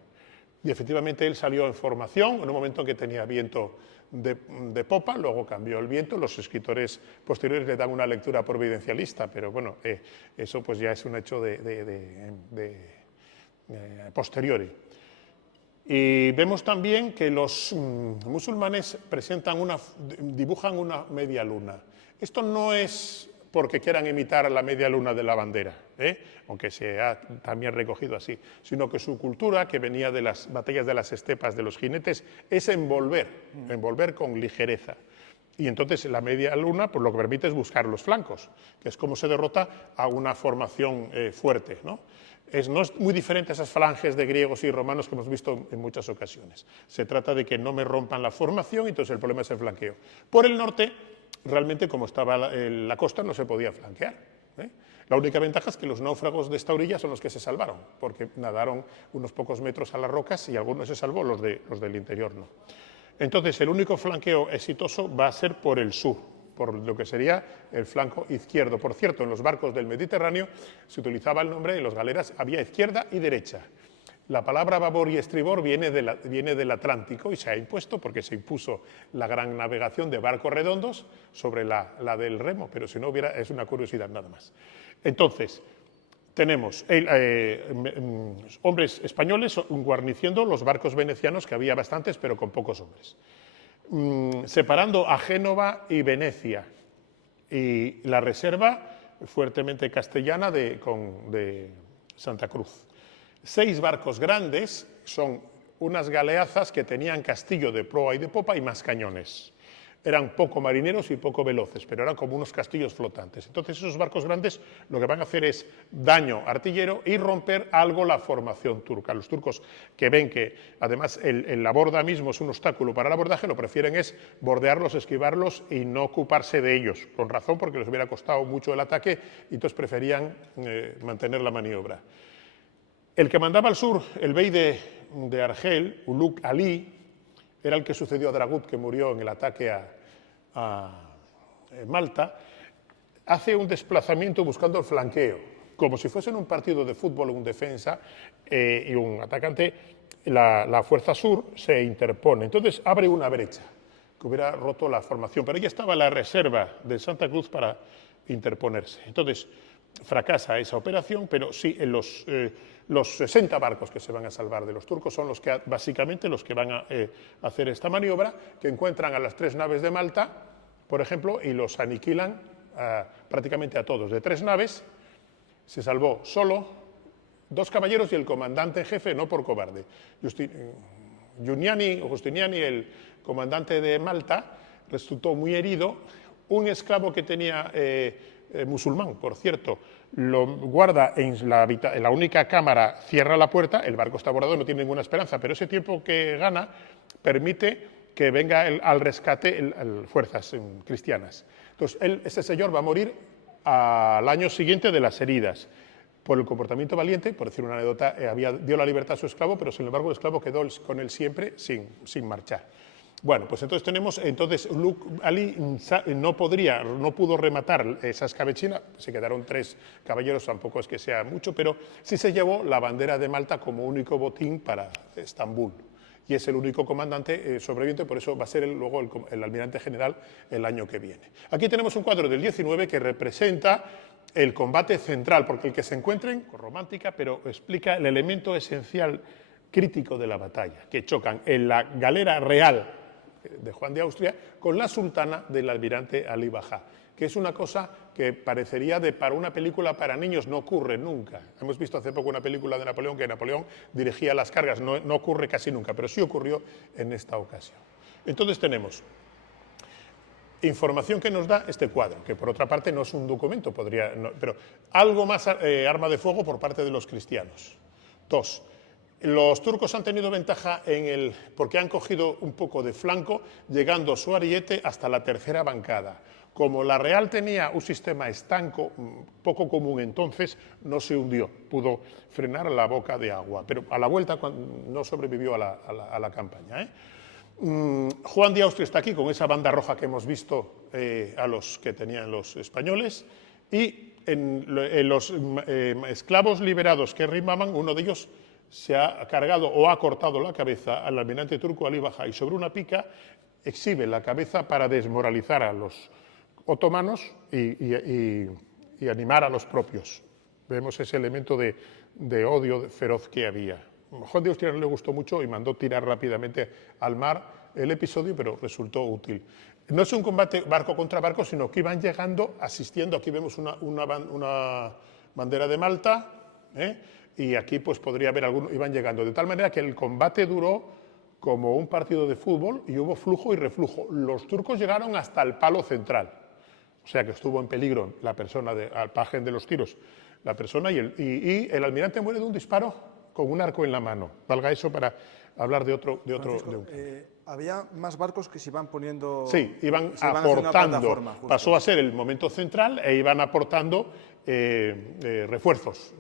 y efectivamente él salió en formación en un momento en que tenía viento de popa, luego cambió el viento, los escritores posteriores le dan una lectura providencialista, pero bueno, eso pues ya es un hecho posteriori. Y vemos también que los musulmanes dibujan una media luna. Esto no es porque quieran imitar la media luna de la bandera, aunque se ha también recogido así, sino que su cultura, que venía de las batallas de las estepas de los jinetes, es envolver con ligereza. Y entonces la media luna pues, lo que permite es buscar los flancos, que es como se derrota a una formación fuerte, ¿no? No es muy diferente a esas falanges de griegos y romanos que hemos visto en muchas ocasiones. Se trata de que no me rompan la formación y entonces el problema es el flanqueo. Por el norte, realmente como estaba la costa, no se podía flanquear. La única ventaja es que los náufragos de esta orilla son los que se salvaron, porque nadaron unos pocos metros a las rocas y algunos se salvó, los del interior no. Entonces, el único flanqueo exitoso va a ser por el sur, por lo que sería el flanco izquierdo. Por cierto, en los barcos del Mediterráneo se utilizaba el nombre, en los galeras había izquierda y derecha. La palabra babor y estribor viene del Atlántico y se ha impuesto porque se impuso la gran navegación de barcos redondos sobre la del remo, pero si no hubiera, es una curiosidad nada más. Entonces, tenemos hombres españoles guarneciendo los barcos venecianos, que había bastantes, pero con pocos hombres. Separando a Génova y Venecia, y la reserva fuertemente castellana de Santa Cruz. 6 barcos grandes, son unas galeazas que tenían castillo de proa y de popa y más cañones. Eran poco marineros y poco veloces, pero eran como unos castillos flotantes. Entonces esos barcos grandes lo que van a hacer es daño artillero y romper algo la formación turca. Los turcos, que ven que además la borda mismo es un obstáculo para el abordaje, lo prefieren es bordearlos, esquivarlos y no ocuparse de ellos, con razón porque les hubiera costado mucho el ataque y entonces preferían mantener la maniobra. El que mandaba al sur, el bey de Argel, Ulugh Ali, era el que sucedió a Dragut, que murió en el ataque a Malta, hace un desplazamiento buscando el flanqueo. Como si fuese en un partido de fútbol un defensa y un atacante, la fuerza sur se interpone. Entonces abre una brecha que hubiera roto la formación, pero ya estaba la reserva de Santa Cruz para interponerse. Entonces fracasa esa operación, pero sí los 60 barcos que se van a salvar de los turcos son básicamente los que van a hacer esta maniobra, que encuentran a las 3 naves de Malta, por ejemplo, y los aniquilan prácticamente a todos. De 3 naves se salvó solo 2 caballeros y el comandante en jefe, no por cobarde. Justiniani, el comandante de Malta, resultó muy herido. Un esclavo que tenía musulmán, por cierto, lo guarda en la única cámara, cierra la puerta, el barco está abordado, no tiene ninguna esperanza, pero ese tiempo que gana permite que venga al rescate fuerzas cristianas. Entonces, ese señor va a morir al año siguiente de las heridas. Por el comportamiento valiente, por decir una anécdota, dio la libertad a su esclavo, pero sin embargo el esclavo quedó con él siempre sin marchar. Bueno, pues entonces tenemos, Ulugh Ali no pudo rematar esa escabechina, se quedaron 3 caballeros, tampoco es que sea mucho, pero sí se llevó la bandera de Malta como único botín para Estambul. Y es el único comandante sobreviviente, por eso va a ser luego el almirante general el año que viene. Aquí tenemos un cuadro del 19 que representa el combate central, porque el que se encuentren, romántica, pero explica el elemento esencial crítico de la batalla, que chocan en la galera real de Juan de Austria con la sultana del almirante Ali Bajá, que es una cosa que parecería para una película para niños, no ocurre nunca. Hemos visto hace poco una película de Napoleón que Napoleón dirigía las cargas, no ocurre casi nunca, pero sí ocurrió en esta ocasión. Entonces tenemos información que nos da este cuadro, que por otra parte no es un documento, pero algo más arma de fuego por parte de los cristianos. 2. Los turcos han tenido ventaja porque han cogido un poco de flanco, llegando su ariete hasta la tercera bancada. Como la Real tenía un sistema estanco, poco común entonces, no se hundió, pudo frenar la boca de agua, pero a la vuelta no sobrevivió a la campaña. Juan de Austria está aquí con esa banda roja que hemos visto a los que tenían los españoles, y en los esclavos liberados que rimaban, uno de ellos se ha cargado o ha cortado la cabeza al almirante turco Ali Bajá y sobre una pica exhibe la cabeza para desmoralizar a los otomanos y animar a los propios. Vemos ese elemento de odio feroz que había. A Juan de Austria no le gustó mucho y mandó tirar rápidamente al mar el episodio, pero resultó útil. No es un combate barco contra barco, sino que iban llegando, asistiendo. Aquí vemos una bandera de Malta, y aquí pues podría haber algunos, iban llegando. De tal manera que el combate duró como un partido de fútbol y hubo flujo y reflujo. Los turcos llegaron hasta el palo central, o sea que estuvo en peligro la persona, al pajen de los tiros, la persona, y el almirante muere de un disparo con un arco en la mano. Valga eso para hablar de otro. Francisco, había más barcos que se iban poniendo. Sí, iban aportando. Pasó a ser el momento central e iban aportando refuerzos.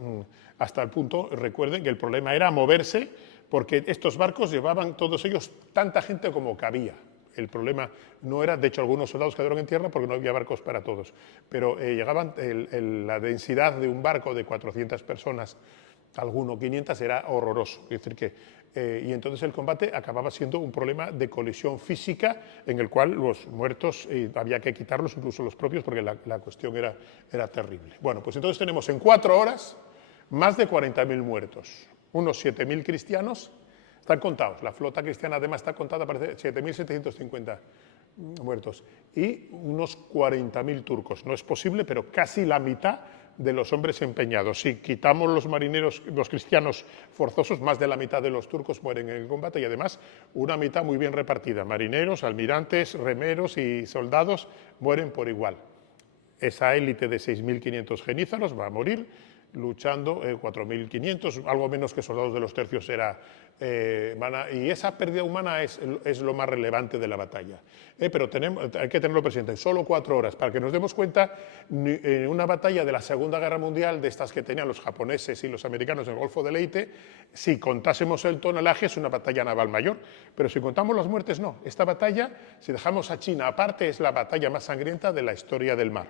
Hasta el punto, recuerden que el problema era moverse, porque estos barcos llevaban todos ellos tanta gente como cabía. El problema no era, de hecho, algunos soldados quedaron en tierra porque no había barcos para todos, pero llegaban, la densidad de un barco de 400 personas, alguno 500, era horroroso. Es decir, y entonces el combate acababa siendo un problema de colisión física en el cual los muertos había que quitarlos, incluso los propios, porque la cuestión era terrible. Bueno, pues entonces tenemos en 4 horas más de 40.000 muertos, unos 7.000 cristianos. Están contados, la flota cristiana además está contada, parece 7.750 muertos, y unos 40.000 turcos. No es posible, pero casi la mitad de los hombres empeñados. Si quitamos los marineros, los cristianos forzosos, más de la mitad de los turcos mueren en el combate, y además una mitad muy bien repartida. Marineros, almirantes, remeros y soldados mueren por igual. Esa élite de 6.500 genízaros va a morir luchando, 4.500, algo menos que soldados de los tercios y esa pérdida humana es lo más relevante de la batalla. Pero hay que tenerlo presente, solo 4 horas, para que nos demos cuenta, en una batalla de la Segunda Guerra Mundial, de estas que tenían los japoneses y los americanos en el Golfo de Leyte, si contásemos el tonelaje es una batalla naval mayor, pero si contamos las muertes no. Esta batalla, si dejamos a China aparte, es la batalla más sangrienta de la historia del mar.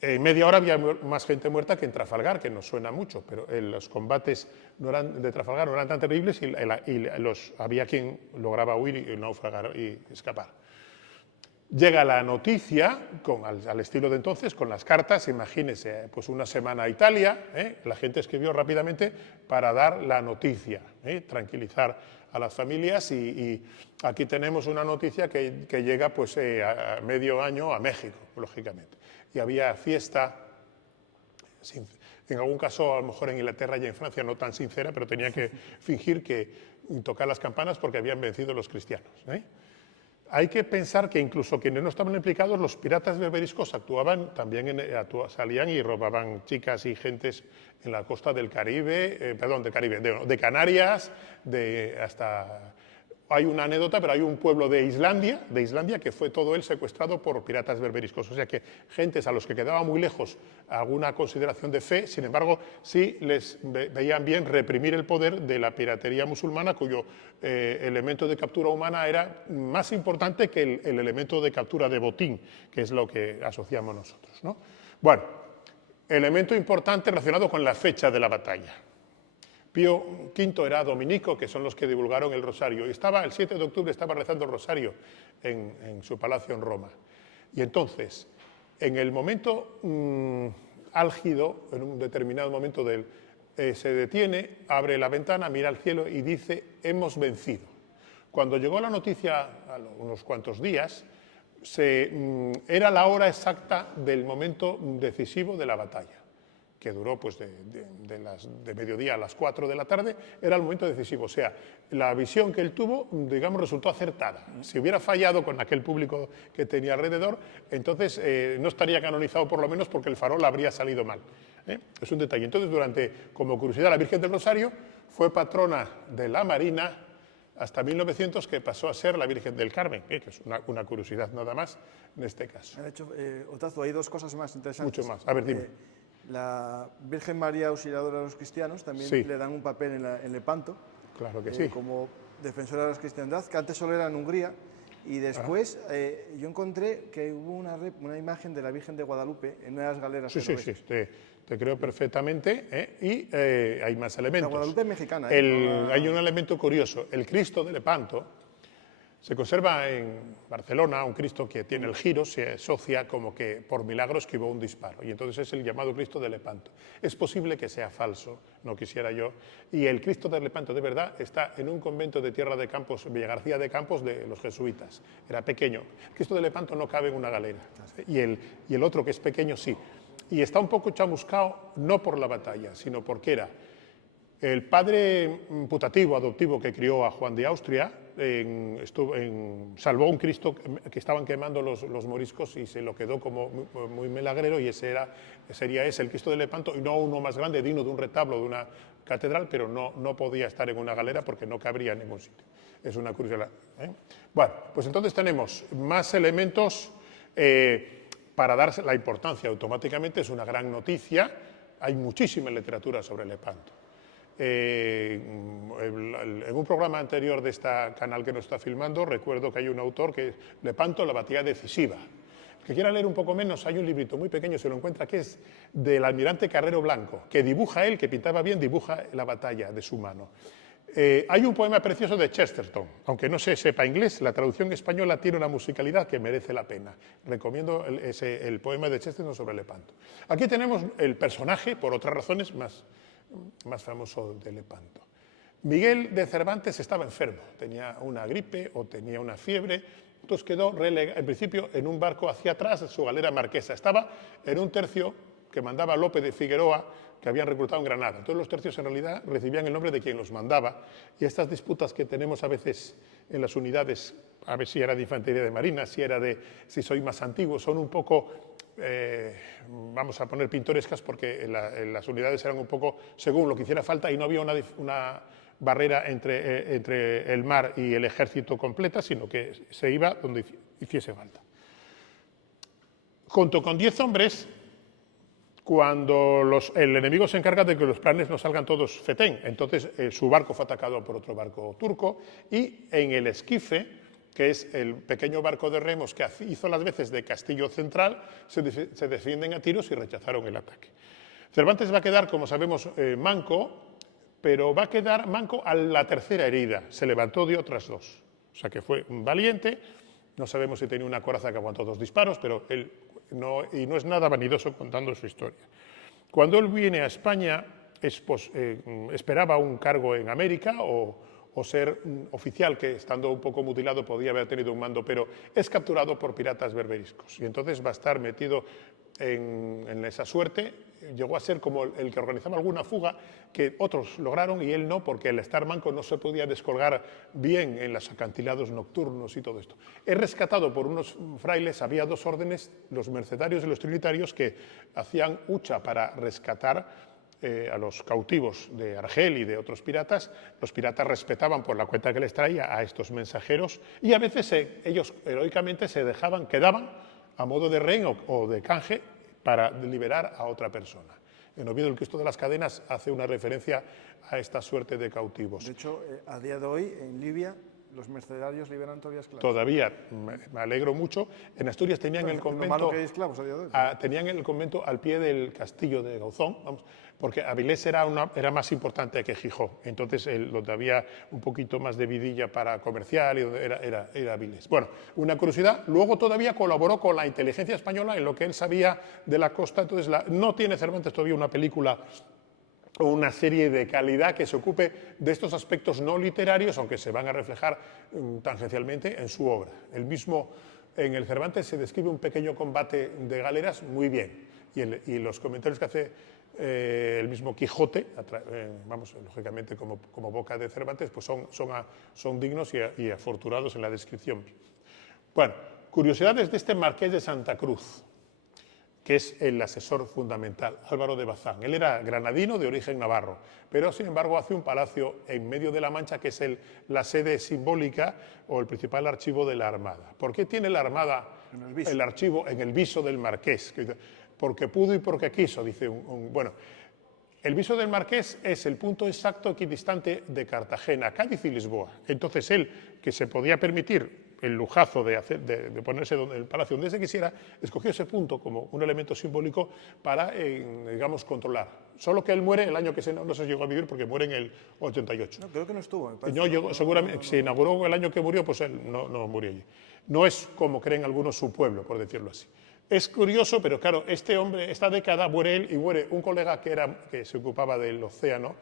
En media hora había más gente muerta que en Trafalgar, que nos suena mucho, pero los combates de Trafalgar no eran tan terribles y había quien lograba huir y naufragar y escapar. Llega la noticia, al estilo de entonces, con las cartas, imagínense, pues una semana a Italia, la gente escribió rápidamente para dar la noticia, tranquilizar a las familias, y aquí tenemos una noticia que llega pues a medio año a México, lógicamente. Y había fiesta, en algún caso a lo mejor en Inglaterra y en Francia no tan sincera, pero tenía que fingir tocar las campanas porque habían vencido los cristianos. Hay que pensar que incluso quienes no estaban implicados, los piratas berberiscos actuaban también, salían y robaban chicas y gentes en la costa del Caribe, de Canarias, hasta... Hay una anécdota, pero hay un pueblo de Islandia, que fue todo él secuestrado por piratas berberiscos. O sea que gentes a los que quedaba muy lejos alguna consideración de fe, sin embargo, sí les veían bien reprimir el poder de la piratería musulmana, cuyo elemento de captura humana era más importante que el elemento de captura de botín, que es lo que asociamos nosotros, ¿no? Bueno, elemento importante relacionado con la fecha de la batalla. Pío V era dominico, que son los que divulgaron el rosario, y el 7 de octubre estaba rezando el rosario en su palacio en Roma. Y entonces, en el momento álgido, en un determinado momento se detiene, abre la ventana, mira al cielo y dice: hemos vencido. Cuando llegó la noticia, a unos cuantos días, era la hora exacta del momento decisivo de la batalla, que duró pues de mediodía a las 4 de la tarde, era el momento decisivo. O sea, la visión que él tuvo, digamos, resultó acertada. Si hubiera fallado con aquel público que tenía alrededor, entonces no estaría canonizado, por lo menos porque el farol habría salido mal. Es un detalle. Entonces, como curiosidad, la Virgen del Rosario fue patrona de la Marina hasta 1900, que pasó a ser la Virgen del Carmen, que es una curiosidad nada más en este caso. De hecho, Otazu, hay 2 cosas más interesantes. Mucho más. A ver, dime. La Virgen María Auxiliadora de los Cristianos también le dan un papel en Lepanto. Claro que sí. Como defensora de la cristiandad, que antes solo era en Hungría. Y después yo encontré que hubo una imagen de la Virgen de Guadalupe en una de las galeras. Sí. te creo perfectamente, y hay más elementos. La Guadalupe mexicana. Hay un elemento curioso, el Cristo de Lepanto se conserva en Barcelona, un Cristo que tiene el giro, se asocia como que por milagro esquivó un disparo, y entonces es el llamado Cristo de Lepanto. Es posible que sea falso, no quisiera yo, y el Cristo de Lepanto de verdad está en un convento de Tierra de Campos, Villagarcía de Campos, de los jesuitas. Era pequeño. El Cristo de Lepanto no cabe en una galera, y el otro, que es pequeño, sí. Y está un poco chamuscado, no por la batalla, sino porque era el padre putativo, adoptivo, que crió a Juan de Austria, salvó un Cristo que estaban quemando los moriscos y se lo quedó como muy milagrero, y sería ese el Cristo de Lepanto, y no uno más grande, digno de un retablo de una catedral, pero no podía estar en una galera porque no cabría en ningún sitio. Es una curiosidad. Bueno, pues entonces tenemos más elementos para darse la importancia automáticamente. Es una gran noticia. Hay muchísima literatura sobre Lepanto. En un programa anterior de este canal que nos está filmando, recuerdo que hay un autor que es Lepanto, la batalla decisiva. El que quiera leer un poco menos, hay un librito muy pequeño, se lo encuentra, que es del almirante Carrero Blanco, que dibuja él, que pintaba bien, dibuja la batalla de su mano. Hay un poema precioso de Chesterton, aunque no se sepa inglés, la traducción española tiene una musicalidad que merece la pena. Recomiendo el poema de Chesterton sobre Lepanto. Aquí tenemos el personaje, por otras razones, más famoso de Lepanto. Miguel de Cervantes estaba enfermo, tenía una gripe o tenía una fiebre, entonces quedó relegado, en principio, en un barco hacia atrás de su galera marquesa. Estaba en un tercio que mandaba Lope de Figueroa, que habían reclutado en Granada. Todos los tercios en realidad recibían el nombre de quien los mandaba, y estas disputas que tenemos a veces en las unidades, a ver si era de infantería de marina, si soy más antiguo, son un poco, vamos a poner pintorescas, porque las unidades eran un poco según lo que hiciera falta, y no había una barrera entre el mar y el ejército completa, sino que se iba donde hiciese falta. Junto con 10 hombres, cuando el enemigo se encarga de que los planes no salgan todos fetén, entonces su barco fue atacado por otro barco turco, y en el esquife, que es el pequeño barco de remos que hizo las veces de castillo central, se defienden a tiros y rechazaron el ataque. Cervantes va a quedar, como sabemos, manco, pero va a quedar manco a la tercera herida, se levantó de otras 2. O sea que fue un valiente, no sabemos si tenía una coraza que aguantó 2 disparos, pero él no es nada vanidoso contando su historia. Cuando él viene a España, esperaba un cargo en América o ser un oficial que, estando un poco mutilado, podía haber tenido un mando, pero es capturado por piratas berberiscos, y entonces va a estar metido en esa suerte. Llegó a ser como el que organizaba alguna fuga que otros lograron y él no, porque al estar manco no se podía descolgar bien en los acantilados nocturnos y todo esto. Es rescatado por unos frailes. Había 2 órdenes, los mercedarios y los trinitarios, que hacían hucha para rescatar a los cautivos de Argel y de otros piratas. Los piratas respetaban por la cuenta que les traía a estos mensajeros, y a veces ellos heroicamente quedaban a modo de rehén o de canje para liberar a otra persona. En Oviedo, el Cristo de las Cadenas hace una referencia a esta suerte de cautivos. De hecho, a día de hoy, en Libia, los mercenarios liberan todavía esclavos. Todavía, me alegro mucho. En Asturias tenían el convento. Lo malo que hay esclavos a día de hoy. Tenían el convento al pie del castillo de Gauzón, porque Avilés era más importante que Gijón. Entonces, donde había un poquito más de vidilla para comercial, era Avilés. Bueno, una curiosidad. Luego todavía colaboró con la inteligencia española en lo que él sabía de la costa. Entonces, no tiene Cervantes todavía una película o una serie de calidad que se ocupe de estos aspectos no literarios, aunque se van a reflejar tangencialmente en su obra. En el Cervantes se describe un pequeño combate de galeras muy bien, y los comentarios que hace el mismo Quijote, lógicamente como boca de Cervantes, pues son dignos y afortunados en la descripción. Bueno, curiosidades de este marqués de Santa Cruz, que es el asesor fundamental, Álvaro de Bazán. Él era granadino de origen navarro, pero sin embargo hace un palacio en medio de la Mancha, que es la sede simbólica o el principal archivo de la Armada. ¿Por qué tiene la Armada el archivo en el viso del marqués? Porque pudo y porque quiso, dice bueno. El viso del marqués es el punto exacto equidistante de Cartagena, Cádiz y Lisboa. Entonces él, que se podía permitir el lujazo de ponerse donde el palacio donde se quisiera, escogió ese punto como un elemento simbólico para, digamos, controlar. Solo que él muere el año que no se llegó a vivir porque muere en el 88. No, creo que no estuvo. No llegó, seguramente, se inauguró el año que murió, pues él no murió allí. No es como creen algunos su pueblo, por decirlo así. Es curioso, pero claro, este hombre, esta década muere él y muere un colega que se ocupaba del océano,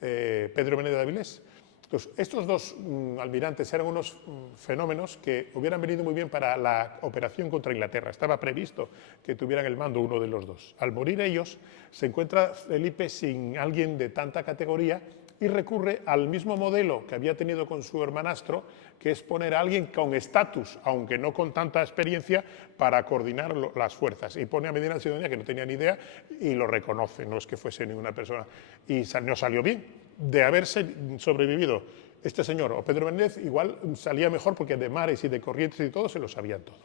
Pedro Menéndez de Avilés. Entonces, estos dos almirantes eran unos fenómenos que hubieran venido muy bien para la operación contra Inglaterra. Estaba previsto que tuvieran el mando uno de los dos. Al morir ellos, se encuentra Felipe sin alguien de tanta categoría y recurre al mismo modelo que había tenido con su hermanastro, que es poner a alguien con estatus, aunque no con tanta experiencia, para coordinar las fuerzas. Y pone a Medina de Sidonia, que no tenía ni idea, y lo reconoce, no es que fuese ninguna persona. Y no salió bien. De haberse sobrevivido este señor o Pedro Menéndez, igual salía mejor porque de mares y de corrientes y todo se lo sabían todo.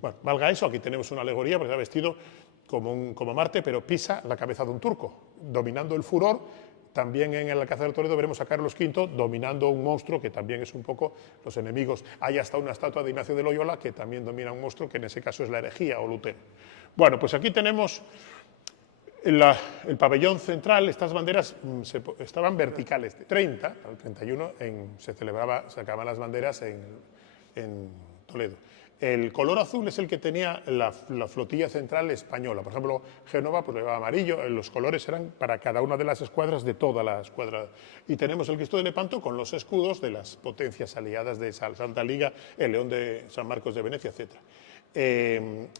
Bueno, valga eso, aquí tenemos una alegoría porque está vestido como Marte, pero pisa la cabeza de un turco, dominando el furor. También en el Alcázar de Toledo veremos a Carlos V dominando un monstruo que también es un poco los enemigos. Hay hasta una estatua de Ignacio de Loyola que también domina un monstruo que en ese caso es la herejía o Lutero. Bueno, pues aquí tenemos el pabellón central. Estas banderas estaban verticales. 30 al 31 se sacaban las banderas en Toledo. El color azul es el que tenía la flotilla central española. Por ejemplo, Génova pues llevaba amarillo. Los colores eran para cada una de las escuadras de toda la escuadra. Y tenemos el Cristo de Lepanto con los escudos de las potencias aliadas de Santa Liga, el León de San Marcos de Venecia, etc.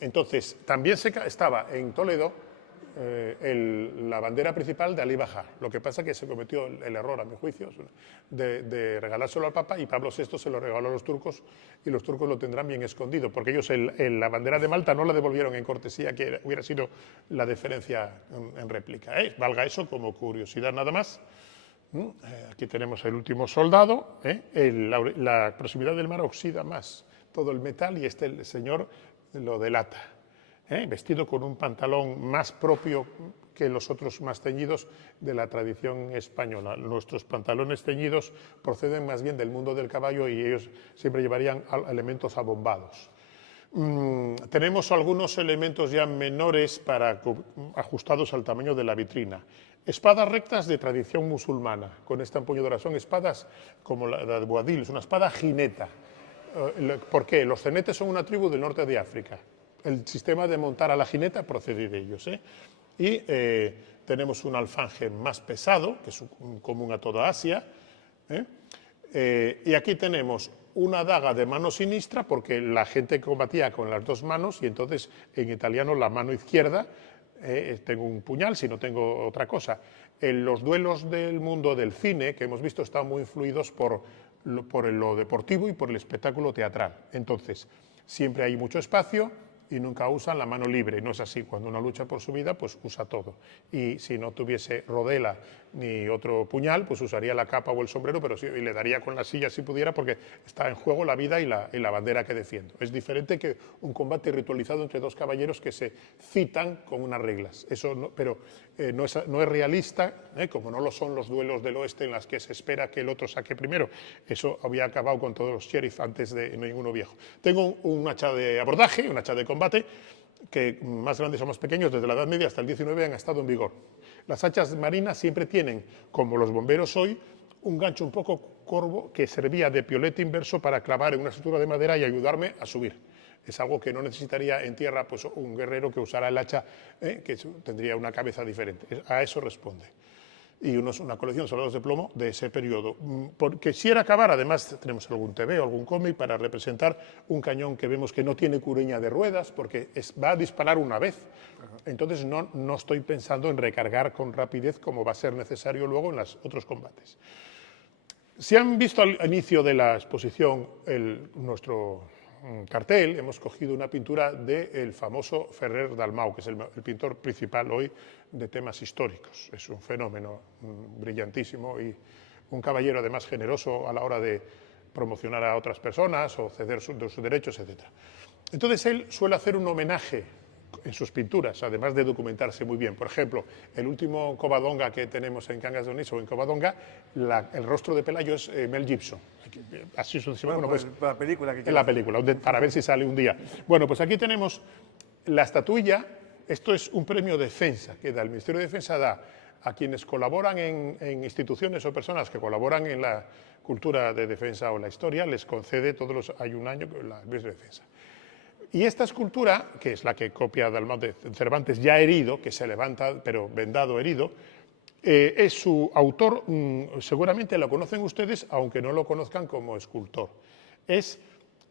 Entonces, también estaba en Toledo la bandera principal de Ali Bajá. Lo que pasa es que se cometió el error, a mi juicio, de regalárselo al Papa, y Pablo VI se lo regaló a los turcos, y los turcos lo tendrán bien escondido, porque ellos la bandera de Malta no la devolvieron en cortesía, que hubiera sido la deferencia en réplica. Valga eso como curiosidad nada más. Aquí tenemos el último soldado. La proximidad del mar oxida más todo el metal, y el señor lo delata. Vestido con un pantalón más propio que los otros más teñidos de la tradición española. Nuestros pantalones teñidos proceden más bien del mundo del caballo y ellos siempre llevarían elementos abombados. Tenemos algunos elementos ya menores ajustados al tamaño de la vitrina. Espadas rectas de tradición musulmana, con esta empuñadura. Son espadas como la de Boadil, es una espada jineta. ¿Por qué? Los cenetes son una tribu del norte de África. El sistema de montar a la jineta procede de ellos. Y tenemos un alfanje más pesado, que es común a toda Asia. Y aquí tenemos una daga de mano sinistra, porque la gente combatía con las dos manos, y entonces en italiano la mano izquierda, tengo un puñal si no tengo otra cosa. Los duelos del mundo del cine que hemos visto están muy influidos por lo deportivo y por el espectáculo teatral. Entonces, siempre hay mucho espacio y nunca usan la mano libre. No es así. Cuando uno lucha por su vida, pues usa todo. Y si no tuviese rodela ni otro puñal, pues usaría la capa o el sombrero, pero sí, y le daría con la silla si pudiera, porque está en juego la vida y la bandera que defiendo. Es diferente que un combate ritualizado entre dos caballeros que se citan con unas reglas. Eso no, pero no es realista, como no lo son los duelos del oeste en las que se espera que el otro saque primero. Eso había acabado con todos los sheriff antes de ninguno viejo. Tengo un hacha de abordaje, un hacha de combate, que más grandes o más pequeños, desde la Edad Media hasta el 19 han estado en vigor. Las hachas marinas siempre tienen, como los bomberos hoy, un gancho un poco corvo que servía de piolete inverso para clavar en una estructura de madera y ayudarme a subir. Es algo que no necesitaría en tierra pues, un guerrero que usara el hacha, que tendría una cabeza diferente. A eso responde. Y una colección de soldados de plomo de ese periodo. Quisiera acabar, además tenemos algún TV o algún cómic para representar un cañón que vemos que no tiene cureña de ruedas, porque va a disparar una vez. Entonces no estoy pensando en recargar con rapidez como va a ser necesario luego en los otros combates. Si han visto al inicio de la exposición nuestro cartel, hemos cogido una pintura del famoso Ferrer Dalmau, que es el pintor principal hoy de temas históricos. Es un fenómeno brillantísimo y un caballero además generoso a la hora de promocionar a otras personas o ceder sus derechos, etc. Entonces él suele hacer un homenaje en sus pinturas, además de documentarse muy bien. Por ejemplo, el último Covadonga que tenemos en Cangas de Onís o en Covadonga, el rostro de Pelayo es Mel Gibson. Así sucesivamente. Bueno, pues la película que en la película, para ver si sale un día. Bueno, pues aquí tenemos la estatuilla. Esto es un premio Defensa que da el Ministerio de Defensa, da a quienes colaboran en instituciones o personas que colaboran en la cultura de defensa o la historia, les concede hay un año la Ministerio de Defensa. Y esta escultura, que es la que copia Dalmau de Cervantes ya herido, que se levanta pero vendado herido, es su autor, seguramente lo conocen ustedes, aunque no lo conozcan como escultor.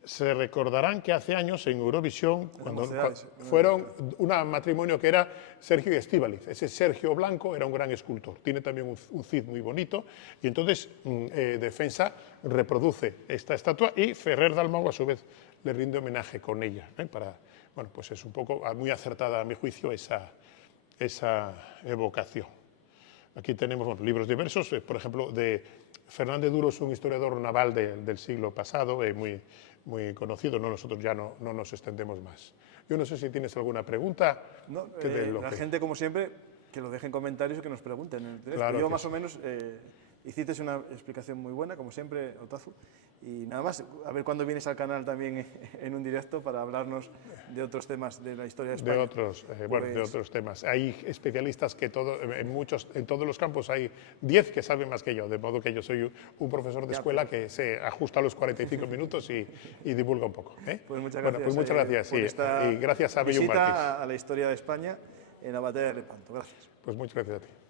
Se recordarán que hace años en Eurovisión, cuando fueron un matrimonio que era Sergio y Estíbaliz. Ese Sergio Blanco era un gran escultor, tiene también un Cid muy bonito, y entonces Defensa reproduce esta estatua y Ferrer Dalmau a su vez le rinde homenaje con ella. Bueno, pues es un poco muy acertada a mi juicio esa evocación. Aquí tenemos libros diversos, por ejemplo, de Fernández Duros, un historiador naval del siglo pasado, muy conocido. Nosotros ya no nos extendemos más. Yo no sé si tienes alguna pregunta. No, la gente, como siempre, que lo deje en comentarios y que nos pregunten. Claro, yo más o menos hiciste una explicación muy buena, como siempre, Otazu. Y nada más, a ver cuándo vienes al canal también en un directo para hablarnos de otros temas de la historia de España. De otros temas. Hay especialistas que en todos los campos hay 10 que saben más que yo, de modo que yo soy un profesor de escuela que se ajusta a los 45 minutos y divulga un poco. Pues muchas gracias. Pues muchas gracias. Y gracias a Bello Marquis. A la historia de España en la batalla de Lepanto. Gracias. Pues muchas gracias a ti.